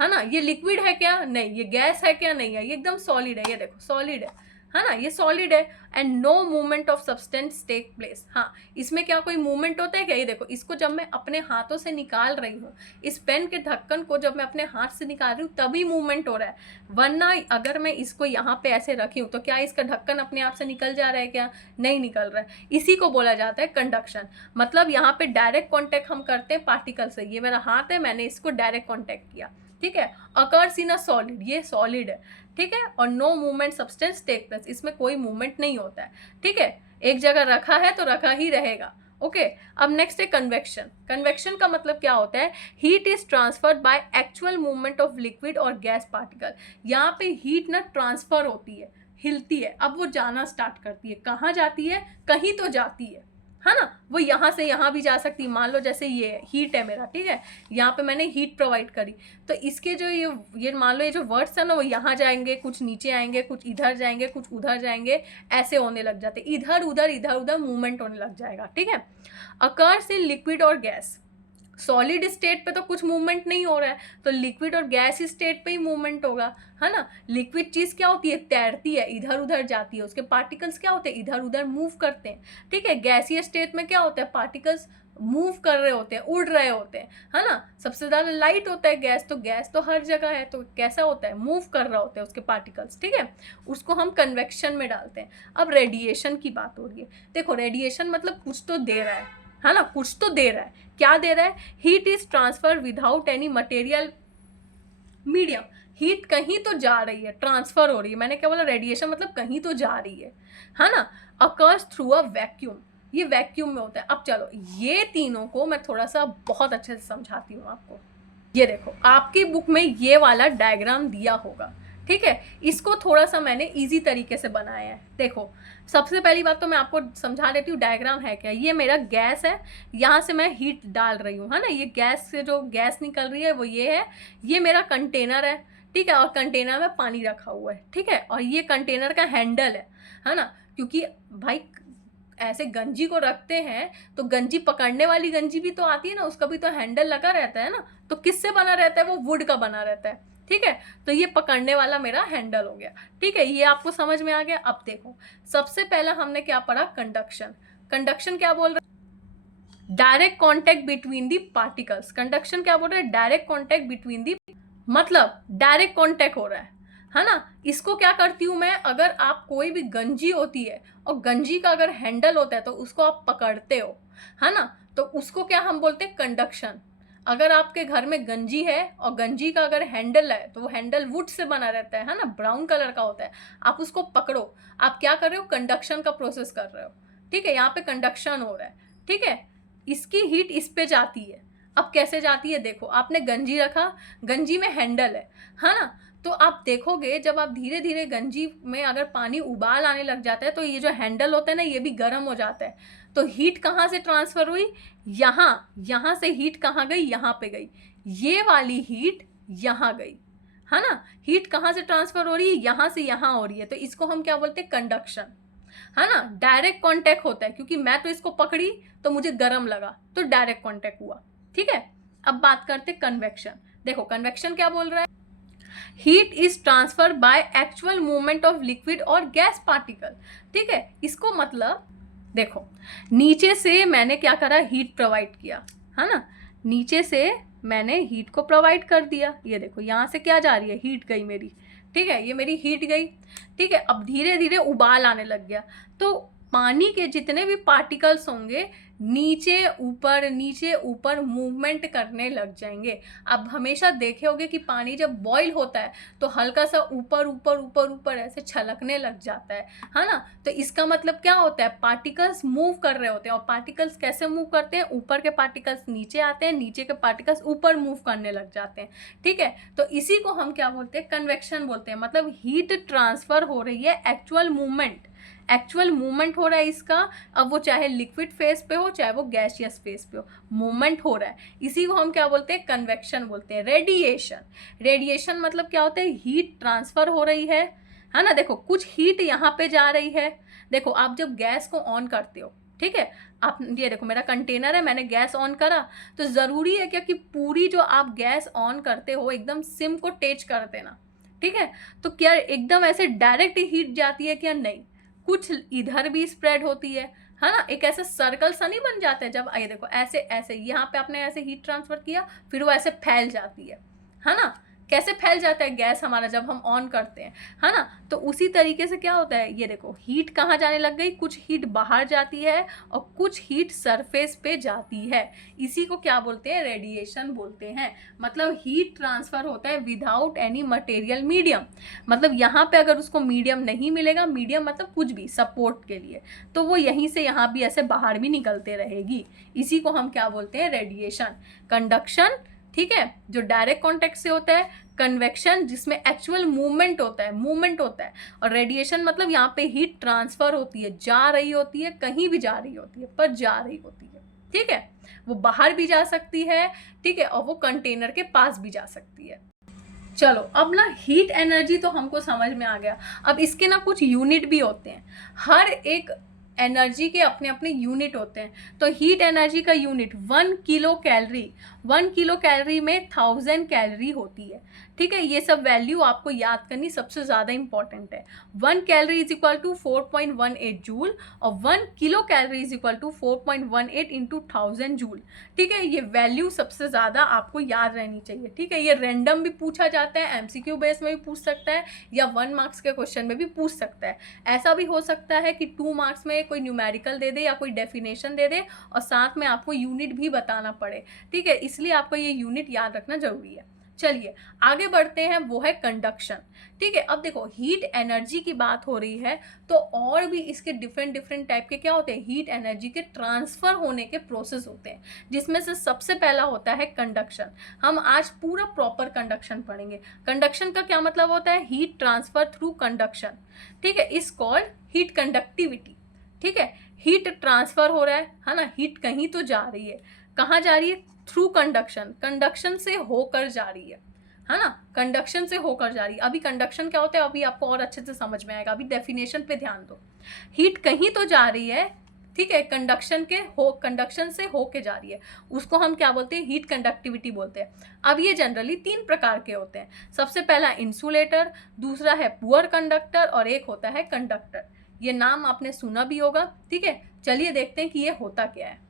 ना, ये लिक्विड है क्या, नहीं, ये गैस है क्या, नहीं है, ये एकदम सॉलिड है, ये देखो सॉलिड है ना, ये सॉलिड है। And no movement of substance take place, हाँ, इसमें क्या कोई मूवमेंट होता है क्या, ये देखो, इसको जब मैं अपने हाथों से निकाल रही हूँ, इस पेन के ढक्कन को जब मैं अपने हाथ से निकाल रही हूँ तभी मूवमेंट हो रहा है, वरना अगर मैं इसको यहाँ पे ऐसे रखी हूँ तो क्या इसका ढक्कन अपने आप से निकल जा रहा है क्या, नहीं निकल रहा है। इसी को बोला जाता है कंडक्शन, मतलब यहाँ पे डायरेक्ट कॉन्टैक्ट हम करते हैं पार्टिकल से, ये मेरा हाथ है, मैंने इसको डायरेक्ट कॉन्टैक्ट किया। ठीक है, अकर्स इन अ सॉलिड, ये सॉलिड है। ठीक है, और no movement substance take place, इसमें कोई मूवमेंट नहीं होता है। ठीक है, एक जगह रखा है तो रखा ही रहेगा। ओके, अब नेक्स्ट है कन्वेक्शन। कन्वेक्शन का मतलब क्या होता है, heat is transferred by actual movement of liquid और गैस पार्टिकल। यहाँ पे हीट ना ट्रांसफर होती है, हिलती है, अब वो जाना स्टार्ट करती है, कहाँ जाती है, कहीं तो जाती है ना, वो यहाँ से यहाँ भी जा सकती है। मान लो जैसे ये हीट है मेरा, ठीक है, यहाँ पे मैंने हीट प्रोवाइड करी, तो इसके जो ये मान लो ये जो वर्ड्स है ना वो यहाँ जाएंगे, कुछ नीचे आएंगे, कुछ इधर जाएंगे, कुछ उधर जाएंगे, ऐसे होने लग जाते, इधर उधर मूवमेंट होने लग जाएगा। ठीक है, अकर्स इन लिक्विड और गैस, सॉलिड स्टेट पे तो कुछ मूवमेंट नहीं हो रहा है, तो लिक्विड और गैस स्टेट पे ही मूवमेंट होगा, है ना। लिक्विड चीज क्या होती है, तैरती है, इधर उधर जाती है, उसके पार्टिकल्स क्या होते हैं, इधर उधर मूव करते हैं। ठीक है, गैसीय स्टेट में क्या होता है, पार्टिकल्स मूव कर रहे होते हैं, उड़ रहे होते हैं, है ना। सबसे ज्यादा लाइट होता है गैस, तो गैस तो हर जगह है, तो कैसा होता है, मूव कर रहा होता है उसके पार्टिकल्स। ठीक है, उसको हम कन्वेक्शन में डालते हैं। अब रेडिएशन की बात हो रही है, देखो रेडिएशन मतलब कुछ तो दे रहा है ना, कुछ तो दे रहा है, क्या दे रहा है, heat is transfer without any material medium, heat कहीं तो जा रही है, ट्रांसफर हो रही है, मैंने क्या बोला, रेडिएशन मतलब कहीं तो जा रही है ना। अकर्स थ्रू अ वैक्यूम, ये वैक्यूम में होता है। अब चलो ये तीनों को मैं थोड़ा सा बहुत अच्छे से समझाती हूँ आपको। ये देखो आपकी बुक में ये वाला डायग्राम दिया होगा, ठीक है, इसको थोड़ा सा मैंने इजी तरीके से बनाया है। देखो सबसे पहली बात तो मैं आपको समझा देती हूँ डायग्राम है क्या। ये मेरा गैस है, यहाँ से मैं हीट डाल रही हूँ, है ना, ये गैस से जो गैस निकल रही है वो ये है, ये मेरा कंटेनर है, ठीक है, और कंटेनर में पानी रखा हुआ है, ठीक है, और ये कंटेनर का हैंडल है ना, क्योंकि भाई ऐसे गंजी को रखते हैं तो गंजी पकड़ने वाली गंजी भी तो आती है ना, उसका भी तो हैंडल लगा रहता है ना, तो किससे बना रहता है, वो वुड का बना रहता है। ठीक है, तो ये पकड़ने वाला मेरा हैंडल हो गया। ठीक है, ये आपको समझ में आ गया। अब देखो सबसे पहला हमने क्या पढ़ा, कंडक्शन। कंडक्शन क्या बोल रहा है, direct contact between the particles. Conduction क्या बोल रहा है, डायरेक्ट कॉन्टैक्ट बिटवीन दी, मतलब डायरेक्ट कॉन्टैक्ट हो रहा है ना। इसको क्या करती हूँ मैं, अगर आप कोई भी गंजी होती है और गंजी का अगर हैंडल होता है तो उसको आप पकड़ते हो, है ना, तो उसको क्या हम बोलते हैं, कंडक्शन। अगर आपके घर में गंजी है और गंजी का अगर हैंडल है तो वो हैंडल वुड से बना रहता है ना, ब्राउन कलर का होता है, आप उसको पकड़ो, आप क्या कर रहे हो, कंडक्शन का प्रोसेस कर रहे हो। ठीक है, यहाँ पे कंडक्शन हो रहा है। ठीक है, इसकी हीट इस पे जाती है। अब कैसे जाती है, देखो आपने गंजी रखा, गंजी में हैंडल है ना, तो आप देखोगे जब आप धीरे धीरे गंजी में अगर पानी उबाल आने लग जाता है तो ये जो हैंडल होता है ना ये भी गर्म हो जाता है, तो हीट कहाँ से ट्रांसफर हुई, यहाँ से हीट कहाँ गई, यहाँ पे गई, ये वाली हीट यहाँ गई, है ना। हीट कहाँ से ट्रांसफर हो रही है, यहाँ से यहाँ हो रही है, तो इसको हम क्या बोलते हैं, कंडक्शन, है ना। डायरेक्ट कॉन्टैक्ट होता है, क्योंकि मैं तो इसको पकड़ी तो मुझे गर्म लगा तो डायरेक्ट कॉन्टैक्ट हुआ, ठीक है, अब बात करते कन्वेक्शन। देखो कन्वेक्शन क्या बोल रहा है, heat is transfer by actual movement of liquid और गैस पार्टिकल। ठीक है, इसको मतलब देखो नीचे से मैंने क्या करा, हीट प्रोवाइड किया, है ना, नीचे से मैंने हीट को प्रोवाइड कर दिया। ये देखो यहाँ से क्या जा रही है, हीट गई मेरी, ठीक है, ये मेरी हीट गई। ठीक है, अब धीरे धीरे उबाल आने लग गया, तो पानी के जितने भी पार्टिकल्स होंगे नीचे ऊपर मूवमेंट करने लग जाएंगे। अब हमेशा देखे होगे कि पानी जब बॉईल होता है तो हल्का सा ऊपर ऊपर ऊपर ऊपर ऐसे छलकने लग जाता है ना। तो इसका मतलब क्या होता है, पार्टिकल्स मूव कर रहे होते हैं। और पार्टिकल्स कैसे मूव करते हैं, ऊपर के पार्टिकल्स नीचे आते हैं, नीचे के पार्टिकल्स ऊपर मूव करने लग जाते हैं। ठीक है, तो इसी को हम क्या बोलते हैं, कन्वेक्शन बोलते हैं। मतलब हीट ट्रांसफर हो रही है, एक्चुअल मूवमेंट हो रहा है इसका। अब वो चाहे लिक्विड फेस पे हो चाहे वो गैसियस फेस पे हो, मूवमेंट हो रहा है। इसी को हम क्या बोलते हैं, कन्वेक्शन बोलते हैं। रेडिएशन मतलब क्या होता है, हीट ट्रांसफर हो रही है ना। देखो कुछ हीट यहाँ पे जा रही है। देखो आप जब गैस को ऑन करते हो, ठीक है, आप ये देखो मेरा कंटेनर है, मैंने गैस ऑन करा, तो ज़रूरी है क्या कि पूरी जो आप गैस ऑन करते हो एकदम सिम को टेच कर देना। ठीक है, तो क्या एकदम ऐसे डायरेक्ट हीट जाती है क्या, नहीं, कुछ इधर भी स्प्रेड होती है ना। एक ऐसा सर्कल सा नहीं बन जाता है, जब ये देखो ऐसे ऐसे यहाँ पे आपने ऐसे हीट ट्रांसफर किया, फिर वो ऐसे फैल जाती है ना। कैसे फैल जाता है गैस हमारा जब हम ऑन करते हैं, है ना। तो उसी तरीके से क्या होता है, ये देखो हीट कहाँ जाने लग गई, कुछ हीट बाहर जाती है और कुछ हीट सरफेस पे जाती है। इसी को क्या बोलते हैं, रेडिएशन बोलते हैं। मतलब हीट ट्रांसफर होता है विदाउट एनी मटेरियल मीडियम। मतलब यहाँ पे अगर उसको मीडियम नहीं मिलेगा, मीडियम मतलब कुछ भी सपोर्ट के लिए, तो वो यहीं से यहाँ भी ऐसे बाहर भी निकलते रहेगी। इसी को हम क्या बोलते हैं, रेडिएशन। कंडक्शन, ठीक है, जो डायरेक्ट कॉन्टेक्ट से होता है। कन्वेक्शन जिसमें एक्चुअल मूवमेंट होता है। और रेडिएशन मतलब यहाँ पे हीट ट्रांसफर होती है, जा रही होती है, कहीं भी जा रही होती है, पर जा रही होती है। ठीक है, वो बाहर भी जा सकती है, ठीक है, और वो कंटेनर के पास भी जा सकती है। चलो अब ना हीट एनर्जी तो हमको समझ में आ गया। अब इसके ना कुछ यूनिट भी होते हैं, हर एक एनर्जी के अपने अपने यूनिट होते हैं। तो हीट एनर्जी का unit 1 kilo calorie, 1 kilo calorie में 1000 कैलोरी होती है। ठीक है, ये सब वैल्यू आपको याद करनी सबसे ज़्यादा इंपॉर्टेंट है। 1 calorie is equal to 4.18 joule और 1 kilo calorie is equal to 4.18 into 1000 joule. ठीक है, ये वैल्यू सबसे ज़्यादा आपको याद रहनी चाहिए। ठीक है, ये रैंडम भी पूछा जाता है, एमसीक्यू बेस में भी पूछ सकता है या 1 मार्क्स के क्वेश्चन में भी पूछ सकता है। ऐसा भी हो सकता है कि 2 मार्क्स में कोई न्यूमेरिकल दे दे या कोई डेफिनेशन दे दे और साथ में आपको यूनिट भी बताना पड़े। ठीक है, इसलिए आपको ये यूनिट याद रखना जरूरी है। चलिए आगे बढ़ते हैं, वो है कंडक्शन। ठीक है, अब देखो हीट एनर्जी की बात हो रही है तो और भी इसके डिफरेंट टाइप के क्या होते हैं, हीट एनर्जी के ट्रांसफर होने के प्रोसेस होते हैं, जिसमें से सबसे पहला होता है कंडक्शन। हम आज पूरा प्रॉपर कंडक्शन पढ़ेंगे। कंडक्शन का क्या मतलब होता है, हीट ट्रांसफर थ्रू कंडक्शन। ठीक है, इज कॉल्ड हीट कंडक्टिविटी। ठीक है, हीट ट्रांसफर हो रहा है ना, हीट कहीं तो जा रही है, कहाँ जा रही है, थ्रू कंडक्शन, कंडक्शन से होकर जा रही है ना, कंडक्शन से होकर जा रही है। अभी कंडक्शन क्या होता है अभी आपको और अच्छे से समझ में आएगा, अभी डेफिनेशन पे ध्यान दो। हीट कहीं तो जा रही है, ठीक है, कंडक्शन से होके जा रही है, उसको हम क्या बोलते हैं, हीट कंडक्टिविटी बोलते हैं। अब ये जनरली 3 प्रकार के होते हैं। सबसे पहला इंसुलेटर, दूसरा है पुअर कंडक्टर और एक होता है कंडक्टर। ये नाम आपने सुना भी होगा। ठीक है, चलिए देखते हैं कि ये होता क्या है।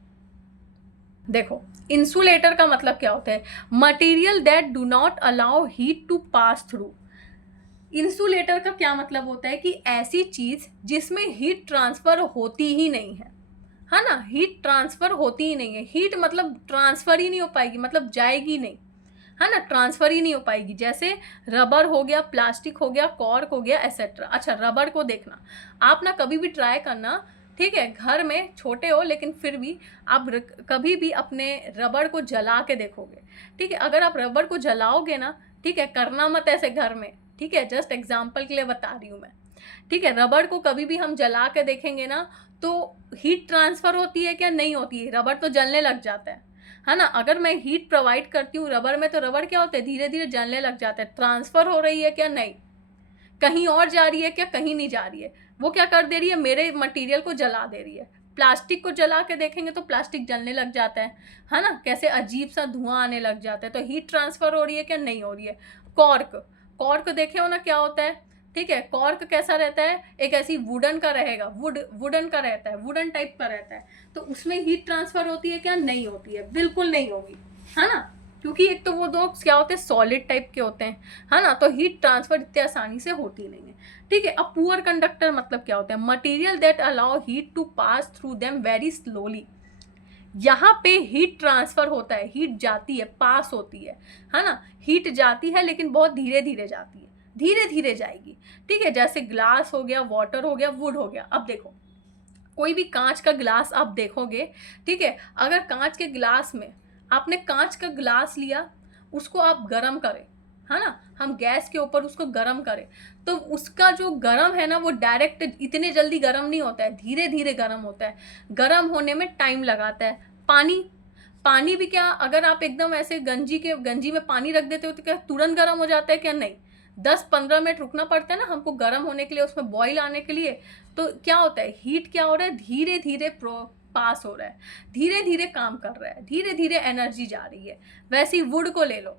देखो इंसुलेटर का मतलब क्या होता है, material that do not allow heat to pass through. Insulator का क्या मतलब होता है कि ऐसी चीज जिसमें हीट ट्रांसफर होती ही नहीं है ना, हीट ट्रांसफर होती ही नहीं है। हीट मतलब ट्रांसफर ही नहीं हो पाएगी, मतलब जाएगी नहीं, है ना, ट्रांसफर ही नहीं हो पाएगी। जैसे रबर हो गया, प्लास्टिक हो गया, कॉर्क हो गया, एसेट्रा। अच्छा रबर को देखना, आप ना कभी भी ट्राई करना, ठीक है, घर में छोटे हो लेकिन फिर भी आप कभी भी अपने रबर को जला के देखोगे। ठीक है, अगर आप रबर को जलाओगे ना, ठीक है, करना मत ऐसे घर में, ठीक है, जस्ट एग्जाम्पल के लिए बता रही हूँ मैं। ठीक है, रबर को कभी भी हम जला के देखेंगे ना तो हीट ट्रांसफर होती है क्या, नहीं होती है, रबर तो जलने लग जाता है ना। अगर मैं हीट प्रोवाइड करती हूँ रबर में तो रबर क्या होता है, धीरे धीरे जलने लग जाता है। ट्रांसफर हो रही है क्या, नहीं, कहीं और जा रही है क्या, कहीं नहीं जा रही है, वो क्या कर दे रही है, मेरे मटेरियल को जला दे रही है। प्लास्टिक को जला के देखेंगे तो प्लास्टिक जलने लग जाता है ना, कैसे अजीब सा धुआं आने लग जाता है। तो हीट ट्रांसफर हो रही है क्या? नहीं हो रही है। कॉर्क, कॉर्क देखे हो ना क्या होता है, ठीक है। कॉर्क कैसा रहता है? एक ऐसी वुडन का रहेगा, वुडन का रहता है, वुडन टाइप का रहता है। तो उसमें हीट ट्रांसफर होती है क्या? नहीं होती है, बिल्कुल नहीं होगी, है ना, क्योंकि एक तो वो दो क्या होते हैं, सॉलिड टाइप के होते हैं, है ना। तो हीट ट्रांसफर इतनी आसानी से होती नहीं है, ठीक है। अब पुअर कंडक्टर मतलब क्या होता है? Material that allow heat to pass through them very slowly. यहाँ पे हीट ट्रांसफर होता है, हीट जाती है, पास होती है ना। हीट जाती है लेकिन बहुत धीरे धीरे जाती है, धीरे धीरे जाएगी, ठीक है। जैसे ग्लास हो गया, वाटर हो गया, वुड हो गया। अब देखो कोई भी कांच का ग्लास आप देखोगे, ठीक है, अगर कांच के ग्लास में आपने कांच का ग्लास लिया, उसको आप गरम करें, है ना, हम गैस के ऊपर उसको गरम करें, तो उसका जो गरम है ना वो डायरेक्ट इतने जल्दी गरम नहीं होता है, धीरे धीरे गरम होता है, गरम होने में टाइम लगाता है। पानी, पानी भी क्या, अगर आप एकदम ऐसे गंजी में पानी रख देते हो तो क्या तुरंत गर्म हो जाता है क्या? नहीं, 10-15 मिनट रुकना पड़ता है ना हमको गर्म होने के लिए, उसमें बॉईल आने के लिए। तो क्या होता है, हीट क्या हो रहा है, धीरे धीरे पास हो रहा है, धीरे धीरे काम कर रहा है, धीरे धीरे एनर्जी जा रही है। वैसे ही वुड को ले लो,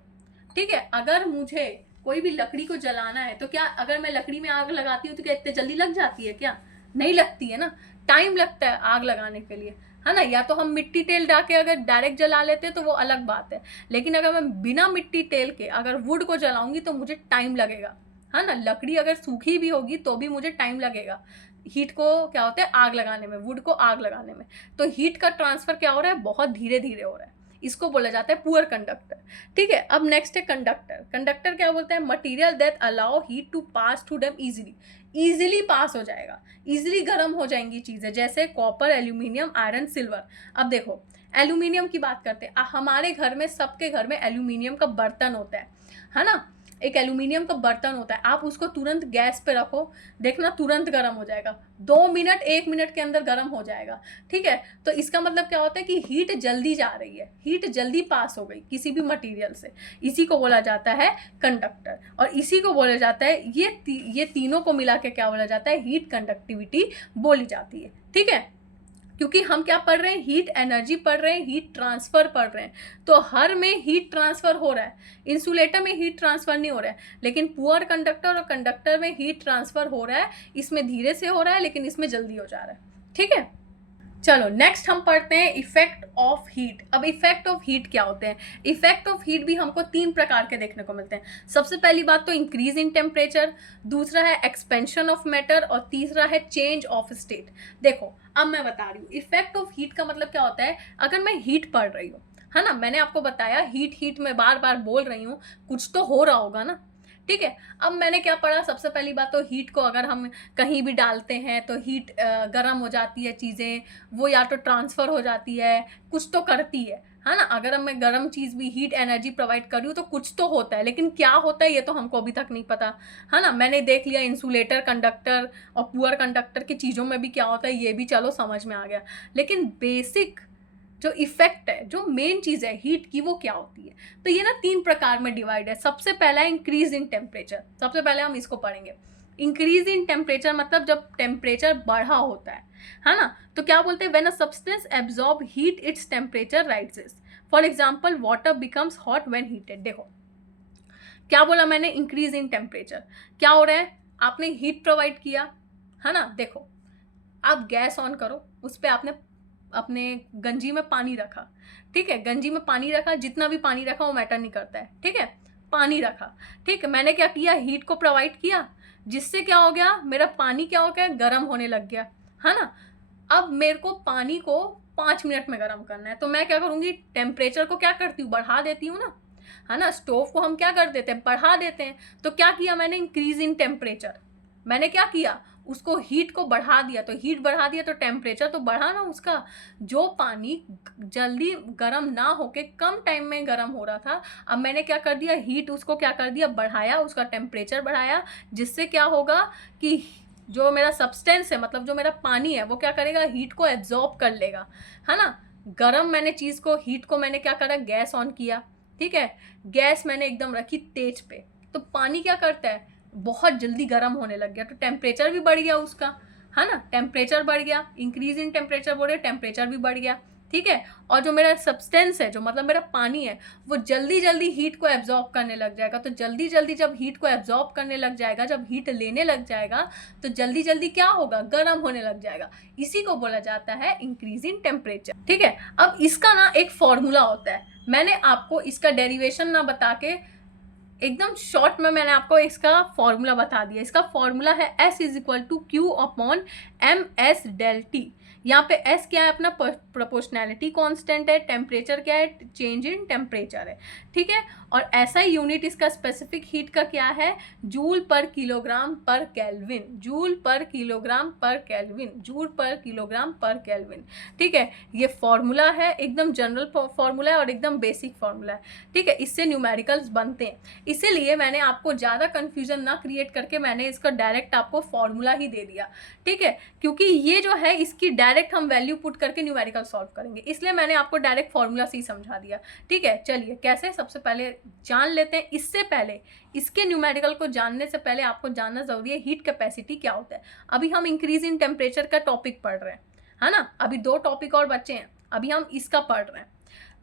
ठीक है, अगर मुझे कोई भी लकड़ी को जलाना है तो क्या अगर मैं लकड़ी में आग लगाती हूँ तो क्या इतने जल्दी लग जाती है क्या? नहीं लगती है ना, टाइम लगता है आग लगाने के लिए, है ना। या तो हम मिट्टी तेल डाल के अगर डायरेक्ट जला लेते हैं तो वो अलग बात है, लेकिन अगर मैं बिना मिट्टी तेल के अगर वुड को जलाऊंगी तो मुझे टाइम लगेगा, है ना। लकड़ी अगर सूखी भी होगी तो भी मुझे टाइम लगेगा हीट को क्या होता है आग लगाने में, वुड को आग लगाने में। तो हीट का ट्रांसफर क्या हो रहा है, बहुत धीरे धीरे हो रहा है, इसको बोला जाता है पुअर कंडक्टर, ठीक है। अब नेक्स्ट है कंडक्टर। कंडक्टर क्या बोलते हैं? Material that allow heat to pass through them easily, easily पास हो जाएगा, इजीली गर्म हो जाएंगी चीज़ें, जैसे कॉपर, एल्यूमिनियम, आयरन, सिल्वर। अब देखो एल्यूमिनियम की बात करते हैं, हमारे घर में, सबके घर में एल्यूमिनियम का बर्तन होता है ना, एक एल्यूमिनियम का बर्तन होता है। आप उसको तुरंत गैस पे रखो, देखना तुरंत गर्म हो जाएगा, 2 मिनट 1 मिनट के अंदर गर्म हो जाएगा, ठीक है। तो इसका मतलब क्या होता है कि हीट जल्दी जा रही है, हीट जल्दी पास हो गई किसी भी मटेरियल से, इसी को बोला जाता है कंडक्टर। और इसी को बोला जाता है, ये तीनों को मिला के क्या बोला जाता है, हीट कंडक्टिविटी बोली जाती है, ठीक है। क्योंकि हम क्या पढ़ रहे हैं, हीट एनर्जी पढ़ रहे हैं, हीट ट्रांसफर पढ़ रहे हैं, तो हर में हीट ट्रांसफर हो रहा है। इंसुलेटर में हीट ट्रांसफर नहीं हो रहा है, लेकिन पुअर कंडक्टर और कंडक्टर में हीट ट्रांसफर हो रहा है, इसमें धीरे से हो रहा है लेकिन इसमें जल्दी हो जा रहा है, ठीक है। चलो नेक्स्ट हम पढ़ते हैं इफेक्ट ऑफ हीट। अब इफेक्ट ऑफ हीट क्या होते हैं? इफेक्ट ऑफ हीट भी हमको 3 प्रकार के देखने को मिलते हैं। सबसे पहली बात तो इंक्रीज इन टेम्परेचर, दूसरा है एक्सपेंशन ऑफ मैटर और तीसरा है चेंज ऑफ स्टेट। देखो अब मैं बता रही हूँ इफेक्ट ऑफ हीट का मतलब क्या होता है। अगर मैं हीट पढ़ रही हूँ, है ना, मैंने आपको बताया हीट हीट में बार बार बोल रही हूँ, कुछ तो हो रहा होगा ना, ठीक है। अब मैंने क्या पढ़ा, सबसे पहली बात तो हीट को अगर हम कहीं भी डालते हैं तो हीट गर्म हो जाती है चीज़ें, वो या तो ट्रांसफ़र हो जाती है, कुछ तो करती है ना। अगर हम मैं गर्म चीज़ भी हीट एनर्जी प्रोवाइड कर रही हूँ तो कुछ तो होता है, लेकिन क्या होता है ये तो हमको अभी तक नहीं पता, है ना। मैंने देख लिया इंसुलेटर, कंडक्टर और पुअर कंडक्टर की चीज़ों में भी क्या होता है ये भी चलो समझ में आ गया, लेकिन बेसिक जो इफेक्ट है, जो मेन चीज़ है हीट की, वो क्या होती है। तो ये ना 3 प्रकार में डिवाइड है। सबसे पहला है इंक्रीज इन टेम्परेचर, सबसे पहले हम इसको पढ़ेंगे। इंक्रीज इन टेम्परेचर मतलब जब टेम्परेचर बढ़ा होता है ना। तो क्या बोलते हैं, when a substance absorb heat its temperature rises. For example water becomes hot when heated. देखो क्या बोला मैंने, इंक्रीज इन टेम्परेचर, क्या हो रहा है, आपने हीट प्रोवाइड किया, है ना। देखो आप गैस ऑन करो, उस पर आपने अपने गंजी में पानी रखा, ठीक है, गंजी में पानी रखा, जितना भी पानी रखा वो मैटर नहीं करता है, ठीक है, पानी रखा, ठीक है। मैंने क्या किया, हीट को प्रोवाइड किया, जिससे क्या हो गया, मेरा पानी क्या हो गया, गर्म होने लग गया, है ना। अब मेरे को पानी को 5 मिनट में गर्म करना है, तो मैं क्या करूँगी, टेम्परेचर को क्या करती हूँ, बढ़ा देती हूँ ना, है ना। स्टोव को हम क्या कर देते हैं, बढ़ा देते हैं। तो क्या किया मैंने, इंक्रीज इन टेम्परेचर, मैंने क्या किया, उसको हीट को बढ़ा दिया। तो हीट बढ़ा दिया तो टेम्परेचर तो बढ़ा ना उसका। जो पानी जल्दी गर्म ना होके कम टाइम में गर्म हो रहा था, अब मैंने क्या कर दिया, हीट उसको क्या कर दिया, बढ़ाया, उसका टेम्परेचर बढ़ाया, जिससे क्या होगा कि जो मेरा सब्सटेंस है, मतलब जो मेरा पानी है, वो क्या करेगा, हीट को एब्जॉर्ब कर लेगा, है ना। गर्म मैंने चीज़ को, हीट को मैंने क्या करा, गैस ऑन किया, ठीक है, गैस मैंने एकदम रखी तेज पे, तो पानी क्या करता है, बहुत जल्दी गर्म होने लग गया, तो टेम्परेचर भी बढ़ गया उसका, है ना, टेम्परेचर बढ़ गया, इंक्रीज इन टेम्परेचर बोल रहे, टेम्परेचर भी बढ़ गया, ठीक है। और जो मेरा सब्सटेंस है, जो मतलब मेरा पानी है, वो जल्दी जल्दी हीट को एब्जॉर्ब करने लग जाएगा। तो जल्दी जल्दी जब हीट को एब्जॉर्ब करने लग जाएगा, जब हीट लेने लग जाएगा, तो जल्दी जल्दी क्या होगा, गर्म होने लग जाएगा। इसी को बोला जाता है इंक्रीज इन टेम्परेचर, ठीक है। अब इसका ना एक फॉर्मूला होता है, मैंने आपको इसका डेरिवेशन ना बता के एकदम शॉर्ट में मैंने आपको इसका फॉर्मूला बता दिया। इसका फॉर्मूला है S is equal to Q upon M S del T. यहाँ पे S क्या है, अपना प्रोपोर्शनैलिटी कांस्टेंट है, टेम्परेचर क्या है, चेंज इन टेम्परेचर है, ठीक है। और ऐसा यूनिट इसका स्पेसिफिक हीट का क्या है, जूल पर किलोग्राम पर केल्विन, जूल पर किलोग्राम पर केल्विन, जूल पर किलोग्राम पर केल्विन, ठीक है। ये फॉर्मूला है, एकदम जनरल फॉर्मूला है और एकदम बेसिक फॉर्मूला है, ठीक है। इससे न्यूमेरिकल्स बनते हैं, इसीलिए मैंने आपको ज़्यादा कन्फ्यूजन ना क्रिएट करके मैंने इसका डायरेक्ट आपको फॉर्मूला ही दे दिया, ठीक है। क्योंकि ये जो है इसकी डायरेक्ट हम वैल्यू पुट करके न्यूमेरिकल सॉल्व करेंगे, इसलिए मैंने आपको डायरेक्ट फॉर्मूला से ही समझा दिया, ठीक है। चलिए कैसे, सबसे पहले जान लेते हैं। इससे पहले, इसके न्यूमेरिकल को जानने से पहले आपको जानना जरूरी है हीट कैपेसिटी क्या होता है। अभी हम इंक्रीज इन टेम्परेचर का टॉपिक पढ़ रहे हैं, है ना, अभी 2 टॉपिक और बचे हैं, अभी हम इसका पढ़ रहे हैं।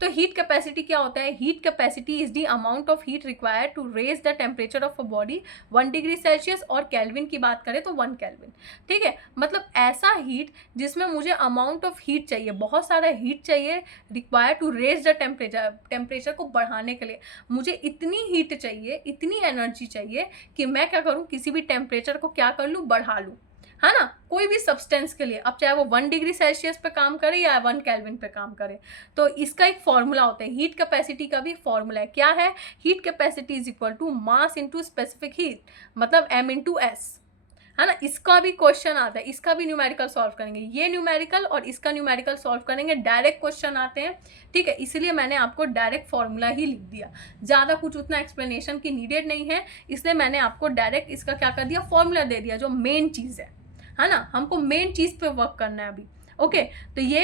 तो हीट कैपेसिटी क्या होता है, heat capacity is the amount of heat required to raise the temperature of a body 1 degree Celsius, और केल्विन की बात करें तो 1 केल्विन, ठीक है। मतलब ऐसा हीट जिसमें मुझे अमाउंट ऑफ हीट चाहिए, बहुत सारा हीट चाहिए, required to raise the temperature को बढ़ाने के लिए मुझे इतनी हीट चाहिए, इतनी एनर्जी चाहिए कि मैं क्या करूँ, किसी भी टेम्परेचर को क्या कर लूँ, बढ़ा लूँ, है ना, कोई भी सब्सटेंस के लिए, अब चाहे वो 1 डिग्री सेल्सियस पे काम करे या 1 केल्विन पे काम करे। तो इसका एक फॉर्मूला होता है, हीट कैपेसिटी का भी फॉर्मूला है, क्या है, heat capacity is equal to mass into specific heat, मतलब m इंटू एस, है ना। इसका भी क्वेश्चन आता है, इसका भी न्यूमेरिकल सॉल्व करेंगे, ये न्यूमेरिकल और इसका न्यूमेरिकल सॉल्व करेंगे, डायरेक्ट क्वेश्चन आते हैं, ठीक है। इसलिए मैंने आपको डायरेक्ट फॉर्मूला ही लिख दिया, ज़्यादा कुछ उतना एक्सप्लेनेशन की नीडेड नहीं है, इसलिए मैंने आपको डायरेक्ट इसका क्या कर दिया, फॉर्मूला दे दिया, जो मेन चीज़ है ना, हमको मेन चीज़ पे वर्क करना है अभी, ओके। तो ये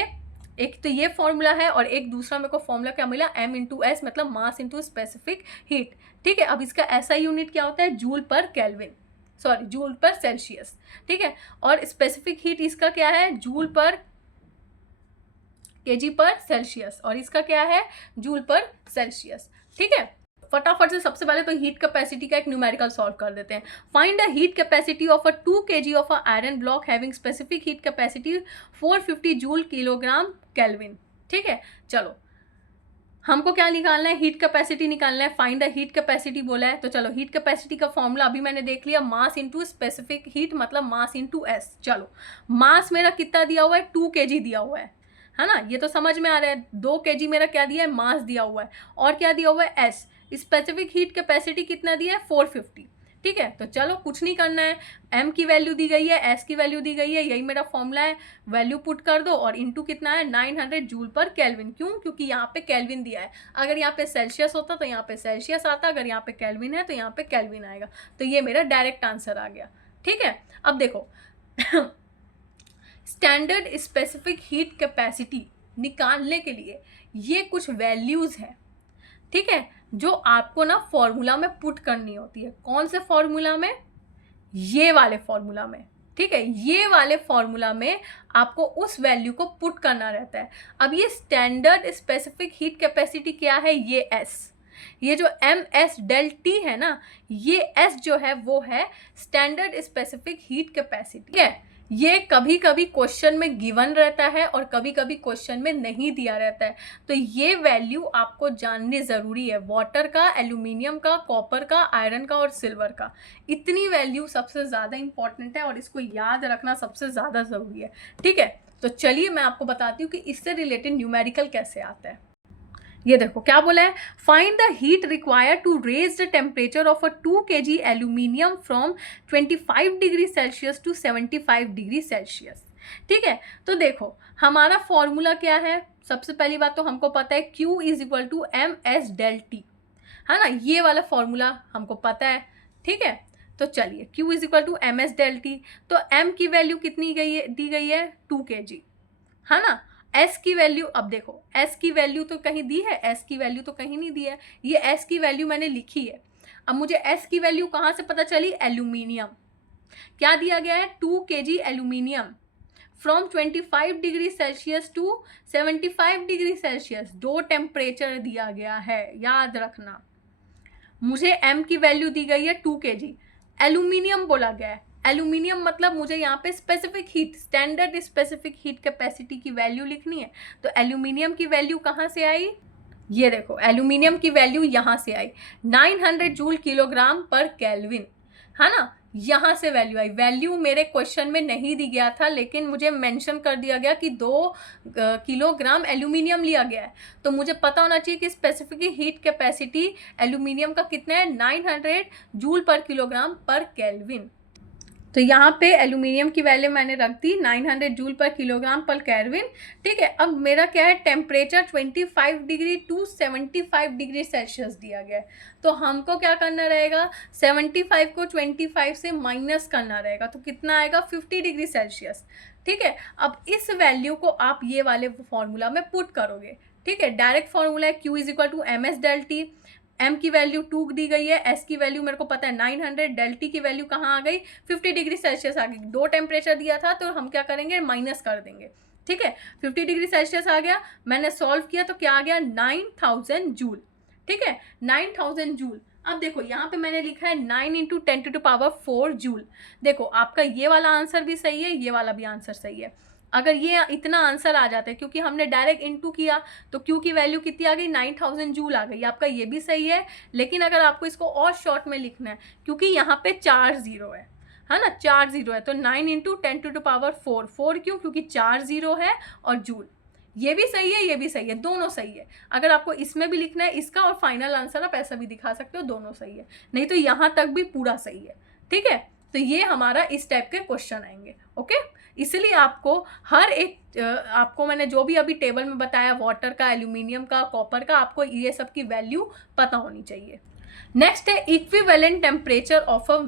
एक तो ये फॉर्मूला है, और एक दूसरा मेरे को फॉर्मूला क्या मिला, m इंटू एस, मतलब मास इंटू स्पेसिफिक हीट, ठीक है। अब इसका ऐसा यूनिट क्या होता है, जूल पर केल्विन, सॉरी जूल पर सेल्सियस, ठीक है। और स्पेसिफिक हीट इसका क्या है, जूल पर केजी पर सेल्सियस, और इसका क्या है, जूल पर सेल्सियस, ठीक है। फटाफट से सबसे पहले तो हीट कैपेसिटी का एक न्यूमेरिकल सॉल्व कर देते हैं। Find the heat capacity of a 2 kg of a iron block having specific heat capacity 450 joule kilogram kelvin, ठीक है। चलो हमको क्या निकालना है, हीट कैपेसिटी निकालना है, फाइंड द हीट कैपेसिटी बोला है। तो चलो हीट कैपेसिटी का फॉर्मूला अभी मैंने देख लिया, मास इंटू स्पेसिफिक हीट, मतलब मास इंटू एस। चलो मास मेरा कितना दिया हुआ है, 2 kg दिया हुआ है ना, ये तो समझ में आ रहा है। 2 kg मेरा क्या दिया है, मास दिया हुआ है, और क्या दिया हुआ है, एस। स्पेसिफिक हीट कैपेसिटी कितना दिया है, 450, ठीक है। तो चलो कुछ नहीं करना है, m की वैल्यू दी गई है, s की वैल्यू दी गई है, यही मेरा फॉर्मूला है, वैल्यू पुट कर दो, और इनटू कितना है, 900 जूल पर केल्विन। क्यों, क्योंकि यहाँ पे केल्विन दिया है, अगर यहाँ पे सेल्सियस होता तो यहाँ पे सेल्सियस आता, अगर यहाँ पे केल्विन है तो यहाँ पे केल्विन आएगा। तो ये मेरा डायरेक्ट आंसर आ गया, ठीक है। अब देखो स्टैंडर्ड स्पेसिफिक हीट कैपेसिटी निकालने के लिए ये कुछ वैल्यूज हैं, ठीक है, जो आपको ना फॉर्मूला में पुट करनी होती है। कौन से फॉर्मूला में, ये वाले फॉर्मूला में, ठीक है। ये वाले फॉर्मूला में आपको उस वैल्यू को पुट करना रहता है। अब ये स्टैंडर्ड स्पेसिफिक हीट कैपेसिटी क्या है, ये S, ये जो एम एस डेल टी है ना, ये S जो है वो है स्टैंडर्ड स्पेसिफिक हीट कैपेसिटी है। ये कभी कभी क्वेश्चन में गिवन रहता है और कभी कभी क्वेश्चन में नहीं दिया रहता है, तो ये वैल्यू आपको जाननी ज़रूरी है। वाटर का, एल्यूमिनियम का, कॉपर का, आयरन का और सिल्वर का, इतनी वैल्यू सबसे ज़्यादा इंपॉर्टेंट है और इसको याद रखना सबसे ज़्यादा ज़रूरी है, ठीक है। तो चलिए मैं आपको बताती हूँ कि इससे रिलेटेड न्यूमेरिकल कैसे आता है। ये देखो क्या बोला है, find the heat required to raise the temperature of a 2 kg aluminium from 25 degree Celsius to 75 degree Celsius, ठीक है। तो देखो हमारा फॉर्मूला क्या है, सबसे पहली बात तो हमको पता है Q is equal to M S del T, है ना, ये वाला फॉर्मूला हमको पता है, ठीक है। तो चलिए Q is equal to M S del T, तो M की वैल्यू कितनी दी गई है 2 kg, है ना। S की वैल्यू, अब देखो S की वैल्यू तो कहीं दी है, S की वैल्यू तो कहीं नहीं दी है, ये S की वैल्यू मैंने लिखी है। अब मुझे S की वैल्यू कहाँ से पता चली, एल्यूमिनियम, क्या दिया गया है, 2 kg aluminium from 25 degree Celsius to 75 degree Celsius, 2 temperature दिया गया है, याद रखना। मुझे m की वैल्यू दी गई है 2 kg, एल्यूमिनियम बोला गया है, एल्यूमिनियम मतलब मुझे यहाँ पे specific heat, standard specific heat capacity की वैल्यू लिखनी है। तो एल्यूमिनियम की वैल्यू कहाँ से आई, ये देखो एल्यूमिनियम की वैल्यू यहाँ से आई 900 जूल किलोग्राम पर केल्विन, है ना, यहाँ से वैल्यू आई। वैल्यू मेरे क्वेश्चन में नहीं दी गया था, लेकिन मुझे मेंशन कर दिया गया कि 2 किलोग्राम एल्यूमिनियम लिया गया है, तो मुझे पता होना चाहिए कि स्पेसिफिक हीट कैपेसिटी एल्यूमिनियम का कितना है, 900 जूल पर किलोग्राम पर केल्विन। तो यहाँ पे एल्यूमिनियम की वैल्यू मैंने रख दी 900 जूल पर किलोग्राम पर केल्विन। ठीक है, अब मेरा क्या है, temperature 25 degree to 75 degree Celsius दिया गया है, तो हमको क्या करना रहेगा, 75 को 25 से माइनस करना रहेगा, तो कितना आएगा, 50 डिग्री सेल्सियस। ठीक है, अब इस वैल्यू को आप ये वाले फॉर्मूला में पुट करोगे। ठीक है, डायरेक्ट फॉर्मूला है Q is equal to MS del T, m की वैल्यू 2 दी गई है, s की वैल्यू मेरे को पता है 900, डेल टी की वैल्यू कहाँ आ गई, 50 डिग्री सेल्सियस आ गई। 2 टेम्परेचर दिया था तो हम क्या करेंगे, माइनस कर देंगे। ठीक है, 50 डिग्री सेल्सियस आ गया, मैंने सॉल्व किया तो क्या आ गया, 9000 जूल। ठीक है, 9000 जूल। अब देखो यहाँ पे मैंने लिखा है 9 इंटू 10⁴ जूल। देखो आपका ये वाला आंसर भी सही है, ये वाला भी आंसर सही है। अगर ये इतना आंसर आ जाता है, क्योंकि हमने डायरेक्ट इनटू किया, तो क्यू की वैल्यू कितनी आ गई, 9000 जूल आ गई। आपका ये भी सही है, लेकिन अगर आपको इसको और शॉर्ट में लिखना है, क्योंकि यहाँ पे 4 जीरो है ना, 4 जीरो है, तो 9 इंटू 10⁴ 4 क्यों, क्योंकि 4 जीरो है और जूल। ये भी सही है, ये भी सही है, दोनों सही है। अगर आपको इसमें भी लिखना है इसका और फाइनल आंसर आप ऐसा भी दिखा सकते हो, दोनों सही है, नहीं तो यहाँ तक भी पूरा सही है। ठीक है, तो ये हमारा इस टाइप के क्वेश्चन आएंगे। ओके, इसलिए आपको हर एक आपको मैंने जो भी अभी टेबल में बताया, वाटर का, एल्यूमिनियम का, कॉपर का, आपको ये सब की वैल्यू पता होनी चाहिए। नेक्स्ट है equivalent temperature of a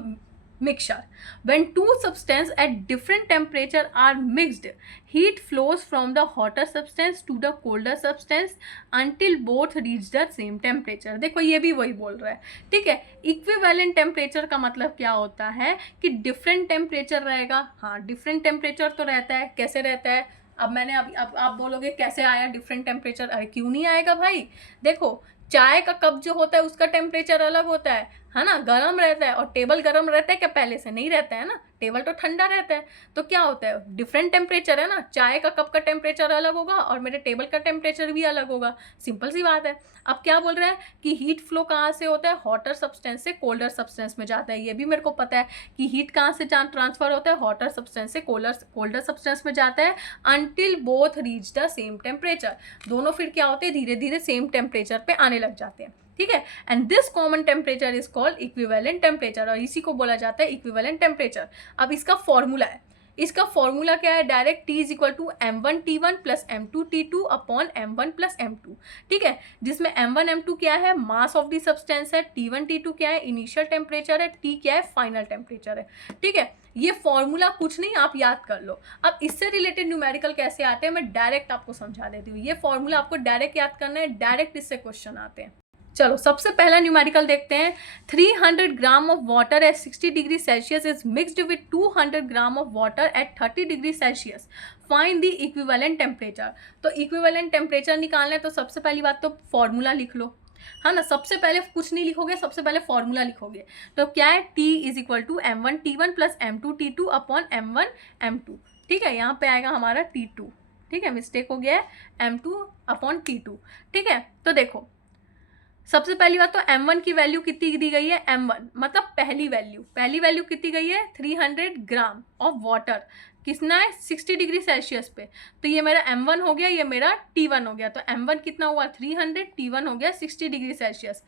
mixture. When two substances at different temperature are mixed, heat flows from the hotter substance to the colder substance until both reach the same temperature. देखो ये भी वही बोल रहा है। ठीक है, इक्विवेलेंट टेम्परेचर का मतलब क्या होता है कि डिफरेंट टेम्परेचर रहेगा। हाँ, डिफरेंट टेम्परेचर तो रहता है, कैसे रहता है, अब मैंने अब आप बोलोगे कैसे आया डिफरेंट टेम्परेचर, अरे क्यों नहीं आएगा भाई। देखो चाय का कप जो होता है उसका टेम्परेचर अलग होता है ना, गर्म रहता है, और टेबल गर्म रहता है क्या, पहले से नहीं रहता है ना, टेबल तो ठंडा रहता है, तो क्या होता है, डिफरेंट टेम्परेचर है ना, चाय का कप का टेम्परेचर अलग होगा और मेरे टेबल का टेम्परेचर भी अलग होगा, सिंपल सी बात है। अब क्या बोल रहा है कि हीट फ्लो कहाँ से होता है, हॉटर सब्सटेंस से कोल्डर सब्सटेंस में जाता है। ये भी मेरे को पता है कि हीट कहाँ से ट्रांसफर होता है, हॉटर सब्सटेंस से कोल्डर सब्सटेंस में जाता है, until both reach the same temperature. दोनों फिर क्या होते हैं, धीरे धीरे सेम टेम्परेचर पे आने लग जाते हैं। ठीक है, and this common temperature is called equivalent temperature, और इसी को बोला जाता है इक्विवेलेंट टेम्परेचर। अब इसका फॉर्मूला है, इसका फॉर्मूला क्या है, direct T is equal to M1T1 plus M2T2 upon M1 plus M2। ठीक है, जिसमें M1 M2 क्या है, मास ऑफ द सब्सटेंस है, T1 T2 क्या है, इनिशियल टेम्परेचर है, T क्या है, फाइनल टेम्परेचर है। ठीक है, ये फॉर्मूला कुछ नहीं, आप याद कर लो। अब इससे रिलेटेड न्यूमेरिकल कैसे आते हैं मैं डायरेक्ट आपको समझा देती हूँ। ये फॉर्मूला आपको डायरेक्ट याद करना है, डायरेक्ट इससे क्वेश्चन आते हैं। चलो सबसे पहला न्यूमेरिकल देखते हैं। 300 gram of water at 60 degree Celsius is mixed with 200 gram of water at 30 degree Celsius, find the equivalent temperature. तो इक्विवेलेंट टेम्परेचर निकालना है, तो सबसे पहली बात तो फॉर्मूला लिख लो, है ना। सबसे पहले कुछ नहीं लिखोगे, सबसे पहले फॉर्मूला लिखोगे। तो क्या है, T is equal to M1T1 plus M2T2 upon M1 M2। ठीक है, यहाँ पे आएगा हमारा T2। ठीक है, मिस्टेक हो गया है, M2 अपॉन T2। ठीक है, तो देखो सबसे पहली बात तो M1 की वैल्यू कितनी दी गई है, M1 मतलब पहली वैल्यू कितनी गई है, 300 ग्राम ऑफ वाटर, कितना है, 60 डिग्री सेल्सियस पे। तो ये मेरा M1 हो गया, ये मेरा T1 हो गया। तो M1 कितना हुआ 300, T1 हो गया 60 degree Celsius,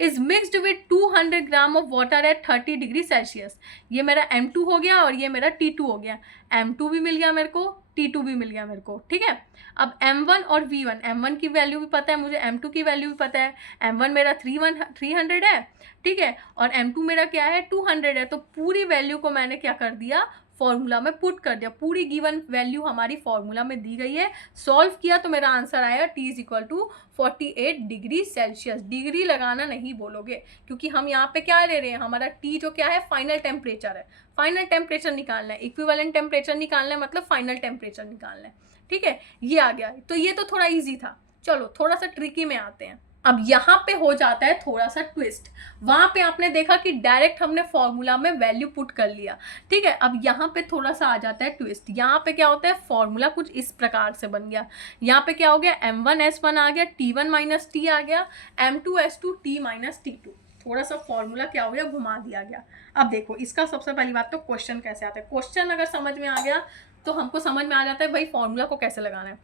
is mixed with 200 gram of water at 30 degree Celsius. ये मेरा M2 हो गया और ये मेरा T2 हो गया। M2 भी मिल गया मेरे को, T2 भी मिल गया मेरे को। ठीक है, अब M1 और V1, M1 की वैल्यू भी पता है मुझे, M2 की वैल्यू भी पता है। M1 मेरा 300 है, ठीक है, और M2 मेरा क्या है 200 है। तो पूरी वैल्यू को मैंने क्या कर दिया, फॉर्मूला में पुट कर दिया, पूरी गिवन वैल्यू हमारी फॉर्मूला में दी गई है, सॉल्व किया तो मेरा आंसर आया T is equal to 48 degree Celsius. Degree लगाना नहीं बोलोगे, क्योंकि हम यहाँ पे क्या ले रहे हैं, हमारा T जो क्या है, फाइनल टेम्परेचर है, फाइनल टेम्परेचर निकालना है, इक्विवेलेंट टेम्परेचर निकालना है, मतलब फाइनल टेम्परेचर निकालना है। ठीक है, ये आ गया। तो ये तो थोड़ा ईजी था। चलो थोड़ा सा ट्रिकी में आते हैं। अब यहाँ पे हो जाता है थोड़ा सा ट्विस्ट। वहां पे आपने देखा कि डायरेक्ट हमने फॉर्मूला में वैल्यू पुट कर लिया, ठीक है। अब यहाँ पे थोड़ा सा आ जाता है ट्विस्ट। यहाँ पे क्या होता है, फॉर्मूला कुछ इस प्रकार से बन गया। यहाँ पे क्या हो गया, M1S1 आ गया, T1 माइनस T आ गया, M2S2 T माइनस T2। थोड़ा सा फॉर्मूला क्या हो गया, घुमा दिया गया। अब देखो इसका सबसे पहली बात तो क्वेश्चन कैसे आता है। क्वेश्चन अगर समझ में आ गया तो हमको समझ में आ जाता है भाई फॉर्मूला को कैसे लगाना है।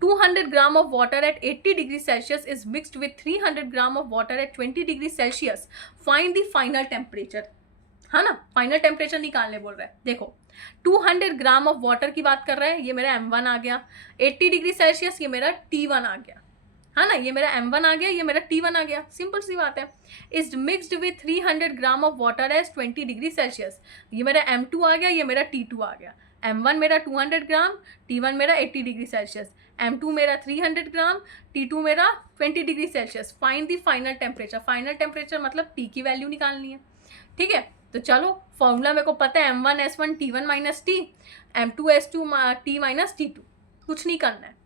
200 gram of water at 80 degree Celsius is mixed with 300 gram of water at 20 degree Celsius, find the final temperature. है ना, फाइनल टेम्परेचर निकालने बोल रहा है। देखो 200 ग्राम ऑफ वाटर की बात कर रहा है, ये मेरा M1 आ गया, 80 डिग्री सेल्सियस ये मेरा T1 आ गया, है ना, ये मेरा M1 आ गया, ये मेरा T1 आ गया, सिंपल सी बात है। Is mixed with 300 gram of water at 20 degree Celsius, ये मेरा M2 आ गया, ये मेरा T2 आ गया। M1 मेरा 200 ग्राम, T1 मेरा 80 डिग्री सेल्सियस, M2 मेरा 300 ग्राम, T2 मेरा 20 degree Celsius. Find the final temperature. Final temperature मतलब T की वैल्यू निकालनी है, ठीक है। तो चलो फॉर्मूला मेरे को पता है, M1S1 T1 minus T, M2S2 T minus T2, कुछ नहीं करना है।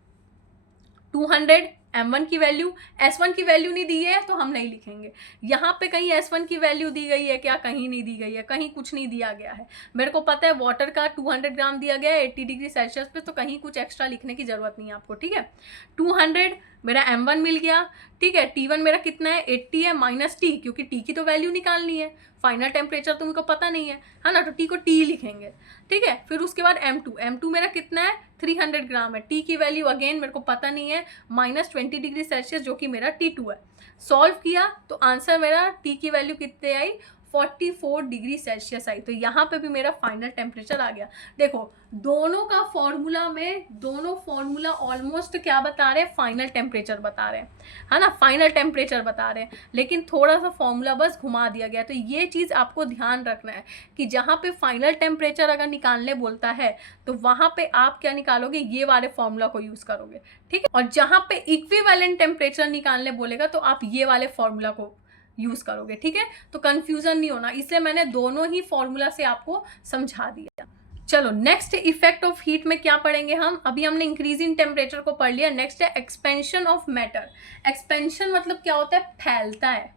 200 M1 की वैल्यू, S1 की वैल्यू नहीं दी है तो हम नहीं लिखेंगे। यहाँ पे कहीं S1 की वैल्यू दी गई है क्या, कहीं नहीं दी गई है, कहीं कुछ नहीं दिया गया है। मेरे को पता है वाटर का 200 ग्राम दिया गया है 80 डिग्री सेल्सियस पे, तो कहीं कुछ एक्स्ट्रा लिखने की जरूरत नहीं है आपको, ठीक है। 200 मेरा M1 मिल गया, ठीक है। T1 मेरा कितना है, 80 है, माइनस T, क्योंकि T की तो वैल्यू निकालनी है, फाइनल टेम्परेचर तो मुझको पता नहीं है ना, तो T को T लिखेंगे, ठीक है। फिर उसके बाद M2 मेरा कितना है, 300 ग्राम है, T की वैल्यू अगेन मेरे को पता नहीं है, माइनस 20 डिग्री सेल्सियस जो कि मेरा T2 है। सॉल्व किया तो आंसर मेरा T की वैल्यू कितने आई, 44 डिग्री सेल्सियस आई। तो यहाँ पे भी मेरा फाइनल टेम्परेचर आ गया। देखो दोनों का फॉर्मूला में, दोनों फॉर्मूला ऑलमोस्ट क्या बता रहे हैं, फाइनल टेम्परेचर बता रहे हैं, है ना, फाइनल टेम्परेचर बता रहे हैं, लेकिन थोड़ा सा फॉर्मूला बस घुमा दिया गया। तो ये चीज़ आपको ध्यान रखना है कि जहाँ पे फाइनल टेम्परेचर अगर निकालने बोलता है तो वहाँ पे आप क्या निकालोगे, ये वाले फॉर्मूला को यूज़ करोगे, ठीक है। और जहाँ पे इक्विवेलेंट टेम्परेचर निकालने बोलेगा तो आप ये वाले फॉर्मूला को यूज करोगे, ठीक है। तो कंफ्यूजन नहीं होना, इसलिए मैंने दोनों ही फॉर्मूला से आपको समझा दिया। चलो नेक्स्ट इफेक्ट ऑफ हीट में क्या पढ़ेंगे हम। अभी हमने इंक्रीजिंग टेम्परेचर को पढ़ लिया। नेक्स्ट है एक्सपेंशन ऑफ मैटर। एक्सपेंशन मतलब क्या होता है, फैलता है,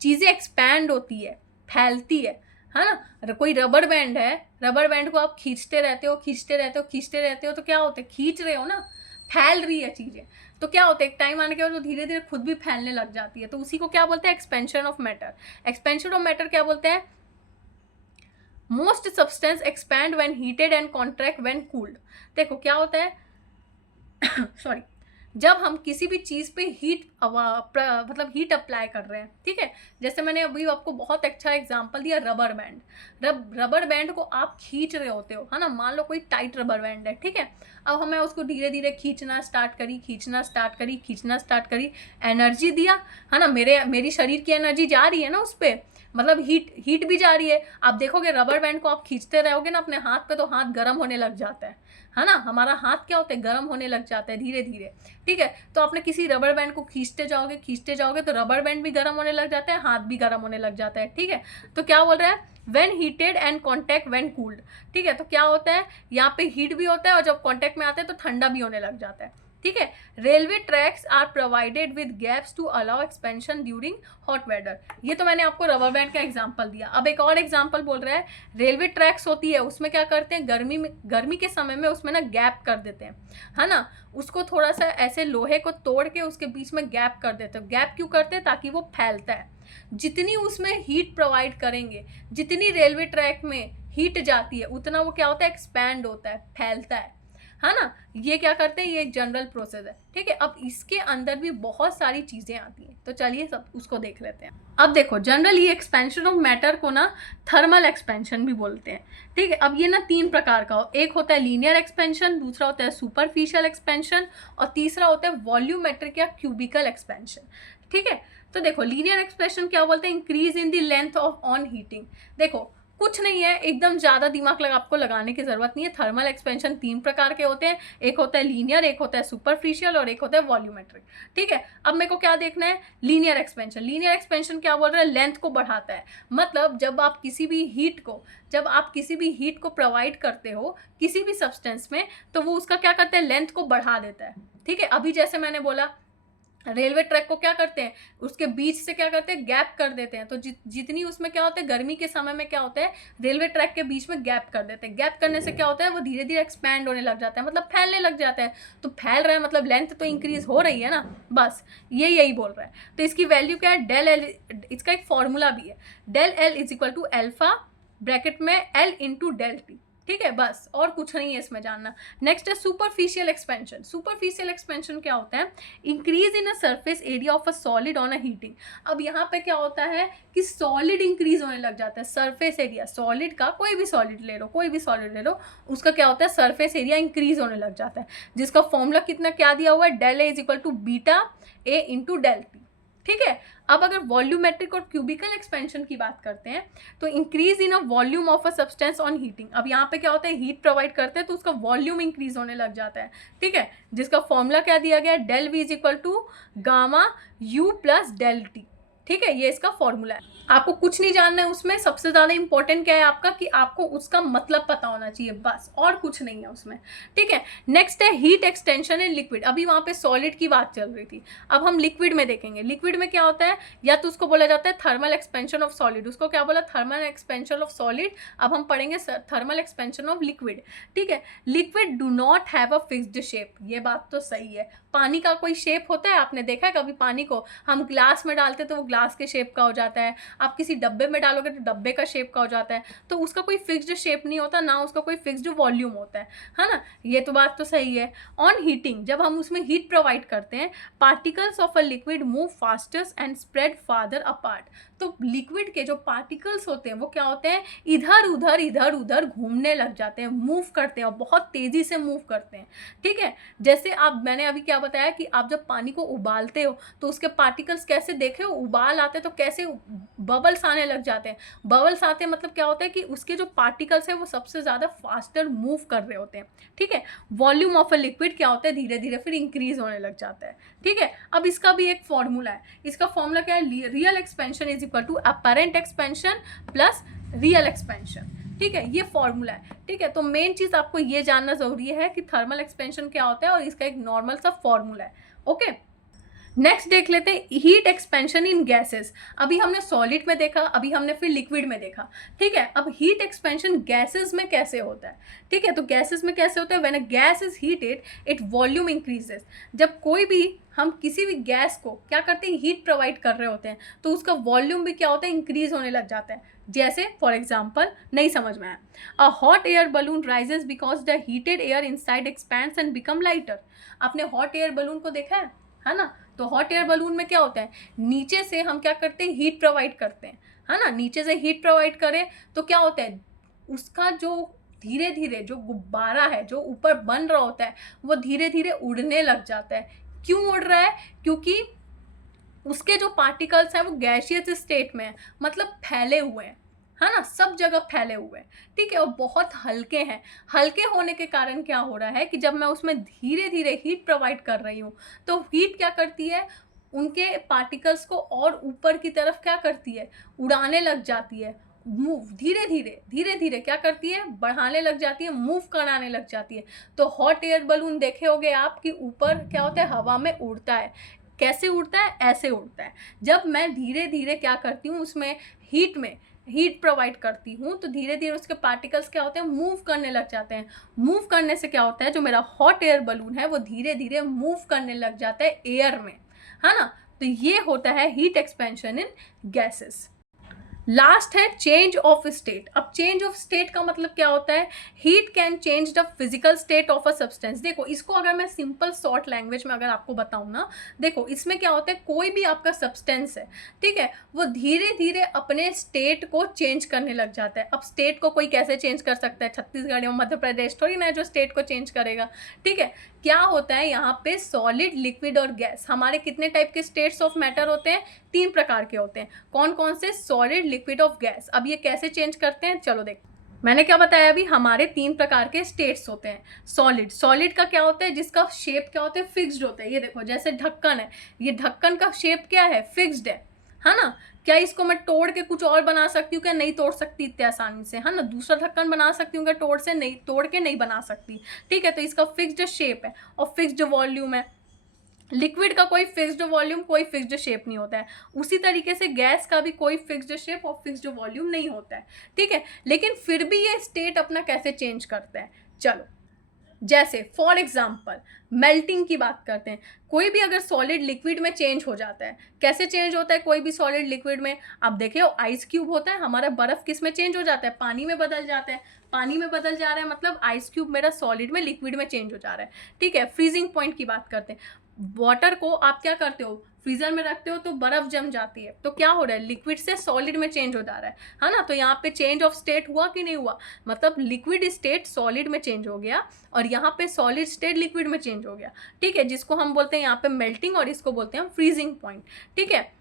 चीजें एक्सपैंड होती है, फैलती है ना। कोई रबर बैंड है, रबर बैंड को आप खींचते रहते हो, खींचते रहते हो, खींचते रहते हो, तो क्या होता है, खींच रहे हो ना, फैल रही है चीजें, तो क्या होता है एक टाइम आने के बाद वो धीरे धीरे खुद भी फैलने लग जाती है। तो उसी को क्या बोलते हैं, expansion of matter. Expansion of matter क्या बोलते हैं, most substance expand when heated and contract when cooled. देखो क्या होता है सॉरी, जब हम किसी भी चीज़ पे मतलब हीट अप्लाई कर रहे हैं, ठीक है। जैसे मैंने अभी आपको बहुत अच्छा एग्जांपल दिया, रबर बैंड। रबर बैंड को आप खींच रहे होते हो, है ना, मान लो कोई टाइट रबर बैंड है, ठीक है। अब हमें उसको धीरे धीरे खींचना स्टार्ट करी, खींचना स्टार्ट करी, खींचना स्टार्ट करी, एनर्जी दिया, है ना, मेरी शरीर की एनर्जी जा रही है ना उस पर, मतलब हीट भी जा रही है। आप देखोगे रबर बैंड को आप खींचते रहोगे ना अपने हाथ पे, तो हाथ गर्म होने लग जाता है ना। हमारा हाथ क्या होता है, गर्म होने लग जाता है धीरे धीरे, ठीक है। तो आपने किसी रबर बैंड को खींचते जाओगे तो रबर बैंड भी गर्म होने लग जाता है, हाथ भी गर्म होने लग जाता है, ठीक है। तो क्या बोल रहा है, when heated and contact when cooled, ठीक है। तो क्या होता है, यहाँ पे हीट भी होता है और जब कॉन्टैक्ट में आता है तो ठंडा भी होने लग जाता है, ठीक है। Railway tracks are provided with gaps to allow expansion during hot weather. ये तो मैंने आपको रबर बैंड का एग्जांपल दिया। अब एक और एग्जांपल बोल रहा है, रेलवे ट्रैक्स होती है, उसमें क्या करते हैं, गर्मी के समय में उसमें ना गैप कर देते हैं, है ना। उसको थोड़ा सा ऐसे लोहे को तोड़ के उसके बीच में गैप कर देते हैं। गैप क्यों करते हैं, ताकि वो फैलता है। जितनी उसमें हीट प्रोवाइड करेंगे, जितनी रेलवे ट्रैक में हीट जाती है, उतना वो क्या होता है, एक्सपैंड होता है, फैलता है ना। ये क्या करते हैं, ये एक जनरल प्रोसेस है, ठीक है। अब इसके अंदर भी बहुत सारी चीजें आती हैं, तो चलिए सब उसको देख लेते हैं। अब देखो जनरली एक्सपेंशन ऑफ मैटर को ना थर्मल एक्सपेंशन भी बोलते हैं, ठीक है। अब ये ना 3 प्रकार का हो, एक होता है लीनियर एक्सपेंशन, दूसरा होता है सुपरफिशियल एक्सपेंशन, और तीसरा होता है वॉल्यूमेट्रिक या क्यूबिकल एक्सपेंशन, ठीक है। तो देखो लीनियर एक्सपेंशन क्या बोलते हैं, increase in the length of on heating. देखो कुछ नहीं है, एकदम ज़्यादा दिमाग आपको लगाने की ज़रूरत नहीं है। थर्मल एक्सपेंशन 3 प्रकार के होते हैं, एक होता है लीनियर, एक होता है सुपरफिशियल और एक होता है वॉल्यूमेट्रिक। ठीक है, अब मेरे को क्या देखना है, लीनियर एक्सपेंशन। लीनियर एक्सपेंशन क्या बोल रहा है, लेंथ को बढ़ाता है। मतलब जब आप किसी भी हीट को प्रोवाइड करते हो किसी भी सब्सटेंस में, तो वो उसका क्या करता है, लेंथ को बढ़ा देता है। ठीक है, अभी जैसे मैंने बोला रेलवे ट्रैक को क्या करते हैं, उसके बीच से क्या करते हैं, गैप कर देते हैं। तो जितनी उसमें क्या होता है, गर्मी के समय में क्या होता है, रेलवे ट्रैक के बीच में गैप कर देते हैं। गैप करने से क्या होता है, वो धीरे धीरे एक्सपैंड होने लग जाता है, मतलब फैलने लग जाता है। तो फैल रहा है मतलब लेंथ तो इंक्रीज हो रही है ना, बस ये यही बोल रहा है। तो इसकी वैल्यू क्या है, डेल एल, इसका एक फॉर्मूला भी है, del L is equal to alpha bracket में एल इंटू डेल टी। ठीक है, बस और कुछ नहीं है इसमें जानना। नेक्स्ट है सुपरफिशियल एक्सपेंशन। सुपरफिशियल एक्सपेंशन क्या होता है, increase in a surface area of a solid on a heating. अब यहाँ पे क्या होता है कि सॉलिड इंक्रीज होने लग जाता है, सरफेस एरिया सॉलिड का, कोई भी सॉलिड ले लो, उसका क्या होता है, सरफेस एरिया इंक्रीज होने लग जाता है, जिसका फॉर्मूला कितना क्या दिया हुआ है, del A is equal to beta A into del T. ठीक है, अब अगर वॉल्यूमेट्रिक और क्यूबिकल एक्सपेंशन की बात करते हैं, तो increase in a volume of a substance on heating. अब यहाँ पे क्या होता है, हीट प्रोवाइड करते हैं तो उसका वॉल्यूम इंक्रीज होने लग जाता है। ठीक है, जिसका फॉर्मूला क्या दिया गया है, del V is equal to gamma U plus del T. ठीक है, ये इसका फॉर्मूला है। आपको कुछ नहीं जानना है उसमें, सबसे ज़्यादा इंपॉर्टेंट क्या है आपका, कि आपको उसका मतलब पता होना चाहिए, बस और कुछ नहीं है उसमें। ठीक है, नेक्स्ट है हीट एक्सटेंशन इन लिक्विड। अभी वहाँ पे सॉलिड की बात चल रही थी, अब हम लिक्विड में देखेंगे। लिक्विड में क्या होता है, या तो उसको बोला जाता है थर्मल एक्सपेंशन ऑफ सॉलिड, उसको क्या बोला, थर्मल एक्सपेंशन ऑफ सॉलिड। अब हम पढ़ेंगे थर्मल एक्सपेंशन ऑफ लिक्विड। ठीक है, liquid do not have a fixed shape, ये बात तो सही है। पानी का कोई शेप होता है, आपने देखा है कभी पानी को, हम ग्लास में डालते तो वो ग्लास के शेप का हो जाता है, आप किसी डब्बे में डालोगे तो डब्बे का शेप का हो जाता है। तो उसका कोई फिक्स्ड शेप नहीं होता, ना उसका कोई फिक्स्ड वॉल्यूम होता है ना, ये तो बात तो सही है। ऑन हीटिंग, जब हम उसमें हीट प्रोवाइड करते हैं, particles of a liquid move fastest and spread father apart. तो लिक्विड के जो पार्टिकल्स होते हैं वो क्या होते हैं, इधर उधर घूमने लग जाते हैं, मूव करते हैं और बहुत तेजी से मूव करते हैं। ठीक है, जैसे मैंने अभी क्या बताया कि आप जब पानी को उबालते हो तो उसके पार्टिकल्स कैसे देखे हो, उबाल आते तो कैसे बबल्स आने लग जाते हैं। बबल्स आते हैं मतलब क्या होता है कि उसके जो पार्टिकल्स है वो सबसे ज़्यादा फास्टर मूव कर रहे होते हैं। ठीक है, वॉल्यूम ऑफ अ लिक्विड क्या होता है, धीरे धीरे फिर इंक्रीज होने लग जाता है। ठीक है, अब इसका भी एक फॉर्मूला है, इसका फॉर्मूला क्या है, real expansion is equal to apparent expansion plus real expansion. ठीक है, ये फॉर्मूला है। ठीक है, तो मेन चीज़ आपको ये जानना ज़रूरी है कि थर्मल एक्सपेंशन क्या होता है और इसका एक नॉर्मल सा फॉर्मूला है। ओके, नेक्स्ट देख लेते हैं हीट एक्सपेंशन इन गैसेस। अभी हमने सॉलिड में देखा, अभी हमने फिर लिक्विड में देखा। ठीक है, अब हीट एक्सपेंशन गैसेस में कैसे होता है। ठीक है, तो गैसेस में कैसे होता है, when a gas is heated it volume increases. जब कोई भी हम किसी भी गैस को क्या करते हैं, हीट प्रोवाइड कर रहे होते हैं, तो उसका वॉल्यूम भी क्या होता है, इंक्रीज होने लग जाता है। जैसे फॉर एग्जाम्पल, नहीं समझ में आया, a hot air balloon rises because the heated air inside expands and become lighter. आपने हॉट एयर बलून को देखा है ना, तो हॉट एयर बलून में क्या होता है, नीचे से हम क्या करते हैं, हीट प्रोवाइड करते हैं, है ना, नीचे से हीट प्रोवाइड करें तो क्या होता है, उसका जो धीरे धीरे जो गुब्बारा है जो ऊपर बन रहा होता है वो धीरे धीरे उड़ने लग जाता है। क्यों उड़ रहा है, क्योंकि उसके जो पार्टिकल्स हैं वो गैसियस स्टेट में है, मतलब फैले हुए हैं, है ना, सब जगह फैले हुए हैं। ठीक है, और बहुत हल्के हैं। हल्के होने के कारण क्या हो रहा है कि जब मैं उसमें धीरे धीरे हीट प्रोवाइड कर रही हूँ तो हीट क्या करती है, उनके पार्टिकल्स को और ऊपर की तरफ क्या करती है, उड़ाने लग जाती है, मूव धीरे धीरे क्या करती है, बढ़ाने लग जाती है, मूव कराने लग जाती है। तो हॉट एयर बलून देखे होगे आप कि ऊपर क्या होता है, हवा में उड़ता है। कैसे उड़ता है, ऐसे उड़ता है। जब मैं धीरे धीरे क्या करती हूँ, उसमें हीट प्रोवाइड करती हूँ तो धीरे धीरे उसके पार्टिकल्स क्या होते हैं, मूव करने लग जाते हैं। मूव करने से क्या होता है, जो मेरा हॉट एयर बलून है वो धीरे धीरे मूव करने लग जाता है एयर में, है ना। तो ये होता है heat expansion in gases. Last है चेंज ऑफ स्टेट। अब चेंज ऑफ स्टेट का मतलब क्या होता है, heat can change the physical state of a substance. देखो इसको अगर मैं सिंपल शॉर्ट लैंग्वेज में अगर आपको बताऊं ना, देखो इसमें क्या होता है, कोई भी आपका सब्सटेंस है, ठीक है, वो धीरे धीरे अपने स्टेट को चेंज करने लग जाता है। अब स्टेट को कोई कैसे चेंज कर सकता है, छत्तीसगढ़ या मध्य प्रदेश थोड़ी ना है जो स्टेट को चेंज करेगा। ठीक है, क्या होता है यहाँ पे सॉलिड, लिक्विड और गैस, हमारे कितने टाइप के स्टेट्स ऑफ मैटर होते हैं, तीन प्रकार के होते हैं। कौन कौन से? सॉलिड, लिक्विड और गैस। अब ये कैसे चेंज करते हैं, चलो देख। मैंने क्या बताया अभी, हमारे तीन प्रकार के स्टेट्स होते हैं। सॉलिड, सॉलिड का क्या होता है, जिसका शेप क्या होता है, फिक्स्ड होता है। ये देखो जैसे ढक्कन है, ये ढक्कन का शेप क्या है, फिक्स्ड है ना। क्या इसको मैं तोड़ के कुछ और बना सकती हूँ क्या? नहीं तोड़ सकती इतने आसानी से, है ना। दूसरा ढक्कन बना सकती हूँ क्या तोड़ के नहीं बना सकती, ठीक है। तो इसका फिक्स्ड शेप है और फिक्स्ड वॉल्यूम है। लिक्विड का कोई फिक्स्ड वॉल्यूम, कोई फिक्स्ड शेप नहीं होता है। उसी तरीके से गैस का भी कोई फिक्स्ड शेप और फिक्स्ड वॉल्यूम नहीं होता है, ठीक है। लेकिन फिर भी ये स्टेट अपना कैसे चेंज करते हैं, चलो। जैसे फॉर एग्जाम्पल मेल्टिंग की बात करते हैं। कोई भी अगर सॉलिड लिक्विड में चेंज हो जाता है, कैसे चेंज होता है कोई भी सॉलिड लिक्विड में? आप देखिए आइस क्यूब होता है हमारा, बर्फ किस में चेंज हो जाता है, पानी में बदल जाता है। पानी में बदल जा रहा है मतलब आइस क्यूब मेरा सॉलिड में लिक्विड में चेंज हो जा रहा है, ठीक है। फ्रीजिंग पॉइंट की बात करते हैं। वाटर को आप क्या करते हो, फ्रीजर में रखते हो तो बर्फ जम जाती है, तो क्या हो रहा है, लिक्विड से सॉलिड में चेंज हो जा रहा है ना। तो यहाँ पे चेंज ऑफ स्टेट हुआ कि नहीं हुआ, मतलब लिक्विड स्टेट सॉलिड में चेंज हो गया और यहाँ पे सॉलिड स्टेट लिक्विड में चेंज हो गया, ठीक है। जिसको हम बोलते हैं यहाँ पे मेल्टिंग और इसको बोलते हैं हम फ्रीजिंग पॉइंट, ठीक है।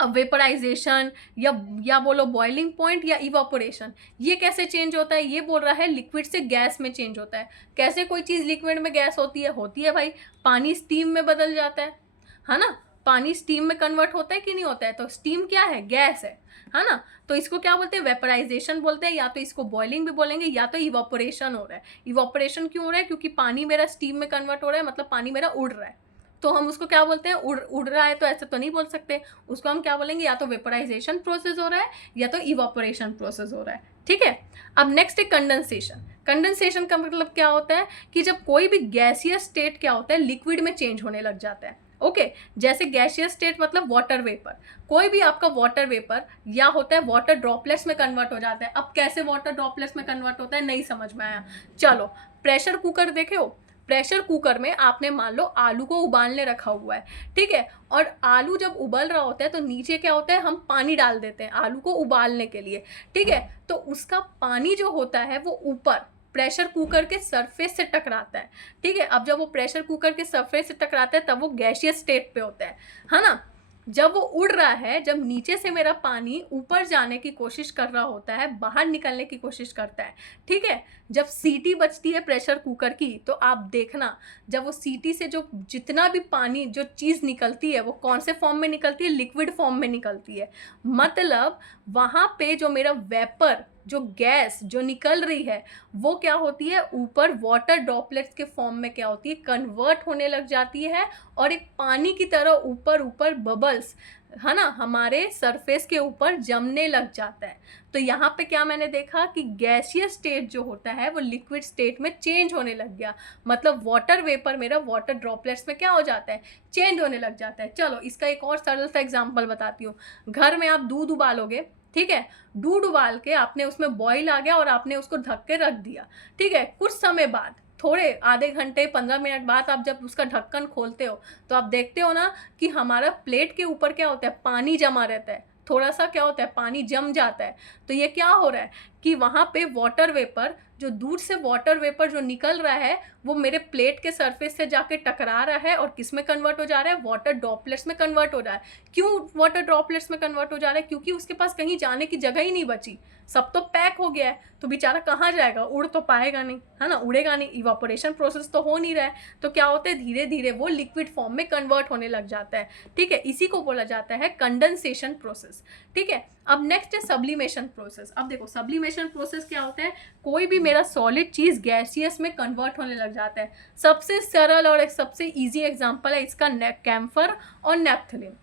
अब वेपराइजेशन या बोलो बॉइलिंग पॉइंट या इवापोरेशन, ये कैसे चेंज होता है, ये बोल रहा है लिक्विड से गैस में चेंज होता है। कैसे कोई चीज़ लिक्विड में गैस होती है भाई, पानी स्टीम में बदल जाता है ना। पानी स्टीम में कन्वर्ट होता है कि नहीं होता है, तो स्टीम क्या है, गैस है ना। तो इसको क्या बोलते हैं, वेपराइजेशन बोलते हैं, या तो इसको बॉइलिंग भी बोलेंगे या तो इवापोरेशन हो रहा है। इवापोरेशन क्यों हो रहा है, क्योंकि पानी मेरा स्टीम में कन्वर्ट हो रहा है, मतलब पानी मेरा उड़ रहा है, तो हम उसको क्या बोलते हैं, उड़ रहा है, तो ऐसे तो नहीं बोल सकते, उसको हम क्या बोलेंगे, या तो वेपराइजेशन प्रोसेस हो रहा है या तो इवापोरेशन प्रोसेस हो रहा है, ठीक है। अब नेक्स्ट है कंडेंसेशन। कंडेंसेशन का मतलब क्या होता है कि जब कोई भी गैसियस स्टेट क्या होता है, लिक्विड में चेंज होने लग जाता है, ओके। जैसे गैसियस स्टेट मतलब वाटर वेपर, कोई भी आपका वाटर वेपर या होता है वाटर ड्रॉपलेट्स में कन्वर्ट हो जाता है। अब कैसे वाटर ड्रॉपलेट्स में कन्वर्ट होता है, नहीं समझ में आया, चलो। प्रेशर कुकर देखे हो, प्रेशर कुकर में आपने मान लो आलू को उबालने रखा हुआ है, ठीक है। और आलू जब उबल रहा होता है तो नीचे क्या होता है, हम पानी डाल देते हैं आलू को उबालने के लिए, ठीक है। तो उसका पानी जो होता है वो ऊपर प्रेशर कुकर के सरफेस से टकराता है, ठीक है। अब जब वो प्रेशर कुकर के सरफेस से टकराता है तब वो गैसियस स्टेट पे होता है ना। जब वो उड़ रहा है, जब नीचे से मेरा पानी ऊपर जाने की कोशिश कर रहा होता है, बाहर निकलने की कोशिश करता है, ठीक है। जब सीटी बजती है प्रेशर कुकर की, तो आप देखना जब वो सीटी से जो जितना भी पानी जो चीज़ निकलती है वो कौन से फॉर्म में निकलती है, लिक्विड फॉर्म में निकलती है। मतलब वहाँ पे जो मेरा वेपर, जो गैस जो निकल रही है वो क्या होती है, ऊपर वाटर ड्रॉपलेट्स के फॉर्म में क्या होती है, कन्वर्ट होने लग जाती है और एक पानी की तरह ऊपर ऊपर बबल्स, है ना, हमारे सरफेस के ऊपर जमने लग जाता है। तो यहाँ पे क्या मैंने देखा कि गैसियस स्टेट जो होता है वो लिक्विड स्टेट में चेंज होने लग गया, मतलब वाटर वेपर मेरा वाटर ड्रॉपलेट्स में क्या हो जाता है, चेंज होने लग जाता है। चलो इसका एक और सरल सा एग्जाम्पल बताती हूँ। घर में आप दूध उबालोगे, ठीक है, दूध उबाल के आपने उसमें बॉईल आ गया और आपने उसको ढक के रख दिया, ठीक है। कुछ समय बाद, थोड़े आधे घंटे 15 मिनट बाद आप जब उसका ढक्कन खोलते हो तो आप देखते हो ना कि हमारा प्लेट के ऊपर क्या होता है, पानी जमा रहता है, थोड़ा सा क्या होता है, पानी जम जाता है। तो ये क्या हो रहा है कि वहाँ पे वाटर वेपर, जो दूध से वाटर वेपर जो निकल रहा है वो मेरे प्लेट के सरफेस से जाके टकरा रहा है और किस में कन्वर्ट हो जा रहा है, वाटर ड्रॉपलेट्स में कन्वर्ट हो रहा है। क्यों वाटर ड्रॉपलेट्स में कन्वर्ट हो जा रहा है, क्योंकि उसके पास कहीं जाने की जगह ही नहीं बची, सब तो पैक हो गया है, तो बेचारा कहाँ जाएगा, उड़ तो पाएगा नहीं, है ना, उड़ेगा नहीं, इवापोरेशन प्रोसेस तो हो नहीं रहा है। तो क्या होता है, धीरे धीरे वो लिक्विड फॉर्म में कन्वर्ट होने लग जाता है, ठीक है। इसी को बोला जाता है कंडेंसेशन प्रोसेस, ठीक है। अब नेक्स्ट है सब्लिमेशन प्रोसेस। अब देखो सब्लिमेशन प्रोसेस क्या होता है, कोई भी मेरा सॉलिड चीज़ गैसियस में कन्वर्ट होने लग जाता है। सबसे सरल और एक सबसे इजी एग्जांपल है इसका कैम्फर और नेपथलीन।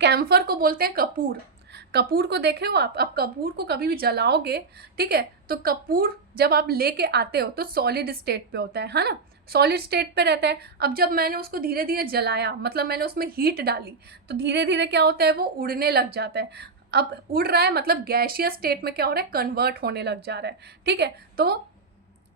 कैम्फर को बोलते हैं कपूर, कपूर को देखे हो आप, कपूर को कभी भी जलाओगे, ठीक है, तो कपूर जब आप लेके आते हो तो सॉलिड स्टेट पे होता है ना, सॉलिड स्टेट पे रहता है। अब जब मैंने उसको धीरे धीरे जलाया, मतलब मैंने उसमें हीट डाली, तो धीरे धीरे क्या होता है, वो उड़ने लग जाता है। अब उड़ रहा है मतलब गैसियस स्टेट में क्या हो रहा है, कन्वर्ट होने लग जा रहा है, ठीक है। तो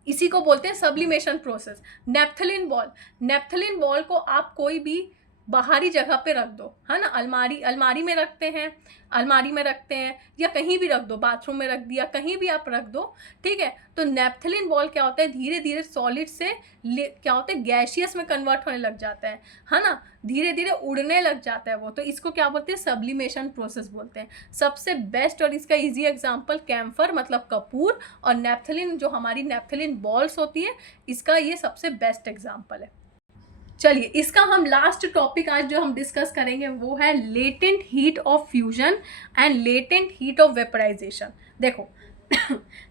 इसी को बोलते हैं सब्लिमेशन प्रोसेस। नेपथलीन बॉल, नेपथलीन बॉल को आप कोई भी बाहरी जगह पे रख दो, है ना, अलमारी में रखते हैं, अलमारी में रखते हैं या कहीं भी रख दो, बाथरूम में रख दिया, कहीं भी आप रख दो, ठीक है। तो नेप्थलीन बॉल क्या होता है, धीरे धीरे सॉलिड से क्या होता है, गैसियस में कन्वर्ट होने लग जाता है ना, धीरे धीरे उड़ने लग जाता है वो। तो इसको क्या बोलते हैं, सब्लिमेशन प्रोसेस बोलते हैं। सबसे बेस्ट और इसका इजी एग्जांपल कैम्फर मतलब कपूर, और नेप्थलीन जो हमारी नेप्थलीन बॉल्स होती है, इसका ये सबसे बेस्ट एग्जांपल है। चलिए, इसका हम लास्ट टॉपिक आज जो हम डिस्कस करेंगे वो है latent heat of fusion and latent heat of vaporisation. देखो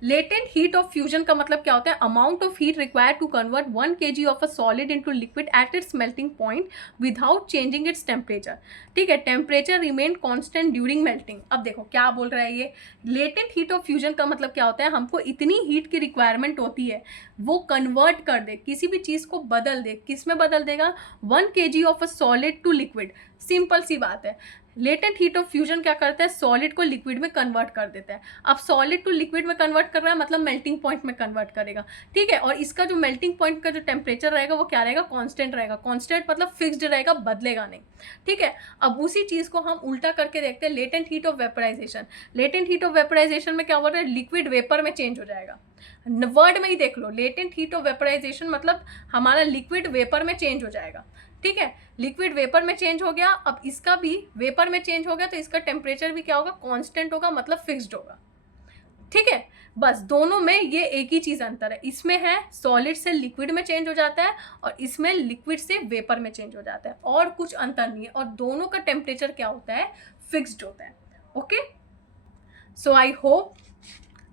लेटेंट हीट ऑफ फ्यूजन का मतलब क्या होता है, amount of heat required to convert 1 kg of a solid into liquid at its melting point without changing its temperature. ठीक है, temperature remain constant during melting. अब देखो क्या बोल रहा है ये, लेटेंट हीट ऑफ फ्यूजन का मतलब क्या होता है, हमको इतनी हीट की रिक्वायरमेंट होती है वो कन्वर्ट कर दे, किसी भी चीज़ को बदल दे, किस में बदल देगा, 1 kg of a solid to liquid. Simple सी बात है, लेटेंट हीट ऑफ फ्यूजन क्या करता है, सॉलिड को लिक्विड में कन्वर्ट कर देता है। अब सॉलिड टू लिक्विड में कन्वर्ट कर रहा है मतलब मेल्टिंग पॉइंट में कन्वर्ट करेगा, ठीक है। और इसका जो मेल्टिंग पॉइंट का जो टेम्परेचर रहेगा वो क्या रहेगा, कांस्टेंट रहेगा। कांस्टेंट मतलब फिक्स्ड रहेगा, बदलेगा नहीं, ठीक है। अब उसी चीज को हम उल्टा करके देखते हैं, latent heat of vaporisation. Latent heat of vaporisation में क्या हो रहा है, लिक्विड वेपर में चेंज हो जाएगा। वर्ड में ही देख लो, लेटेंट हीट ऑफ वेपराइजेशन मतलब हमारा लिक्विड वेपर में चेंज हो जाएगा, ठीक है। लिक्विड वेपर में चेंज हो गया, अब इसका भी वेपर में चेंज हो गया, तो इसका टेम्परेचर भी क्या होगा, कांस्टेंट होगा, मतलब फिक्स्ड होगा, ठीक है। बस दोनों में ये एक ही चीज अंतर है, इसमें है सॉलिड से लिक्विड में चेंज हो जाता है और इसमें लिक्विड से वेपर में चेंज हो जाता है, और कुछ अंतर नहीं है। और दोनों का टेम्परेचर क्या होता है, फिक्स्ड होता है। ओके, सो आई होप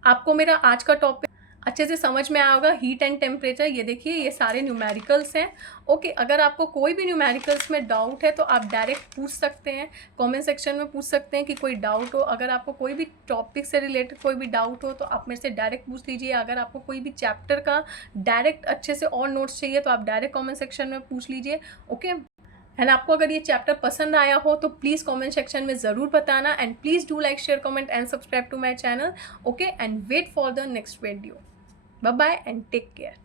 आपको मेरा आज का टॉपिक अच्छे से समझ में आया होगा। हीट एंड टेम्परेचर, ये देखिए ये सारे न्यूमेरिकल्स हैं। ओके, अगर आपको कोई भी न्यूमेरिकल्स में डाउट है तो आप डायरेक्ट पूछ सकते हैं, कमेंट सेक्शन में पूछ सकते हैं कि कोई डाउट हो। अगर आपको कोई भी टॉपिक से रिलेटेड कोई भी डाउट हो तो आप मेरे से डायरेक्ट पूछ लीजिए। अगर आपको कोई भी चैप्टर का डायरेक्ट अच्छे से और नोट्स चाहिए तो आप डायरेक्ट कमेंट सेक्शन में पूछ लीजिए। ओके, एंड आपको अगर ये चैप्टर पसंद आया हो तो प्लीज़ कमेंट सेक्शन में ज़रूर बताना, and please do like, share, comment and subscribe to my channel. Okay, and wait for the next video. Bye bye and take care.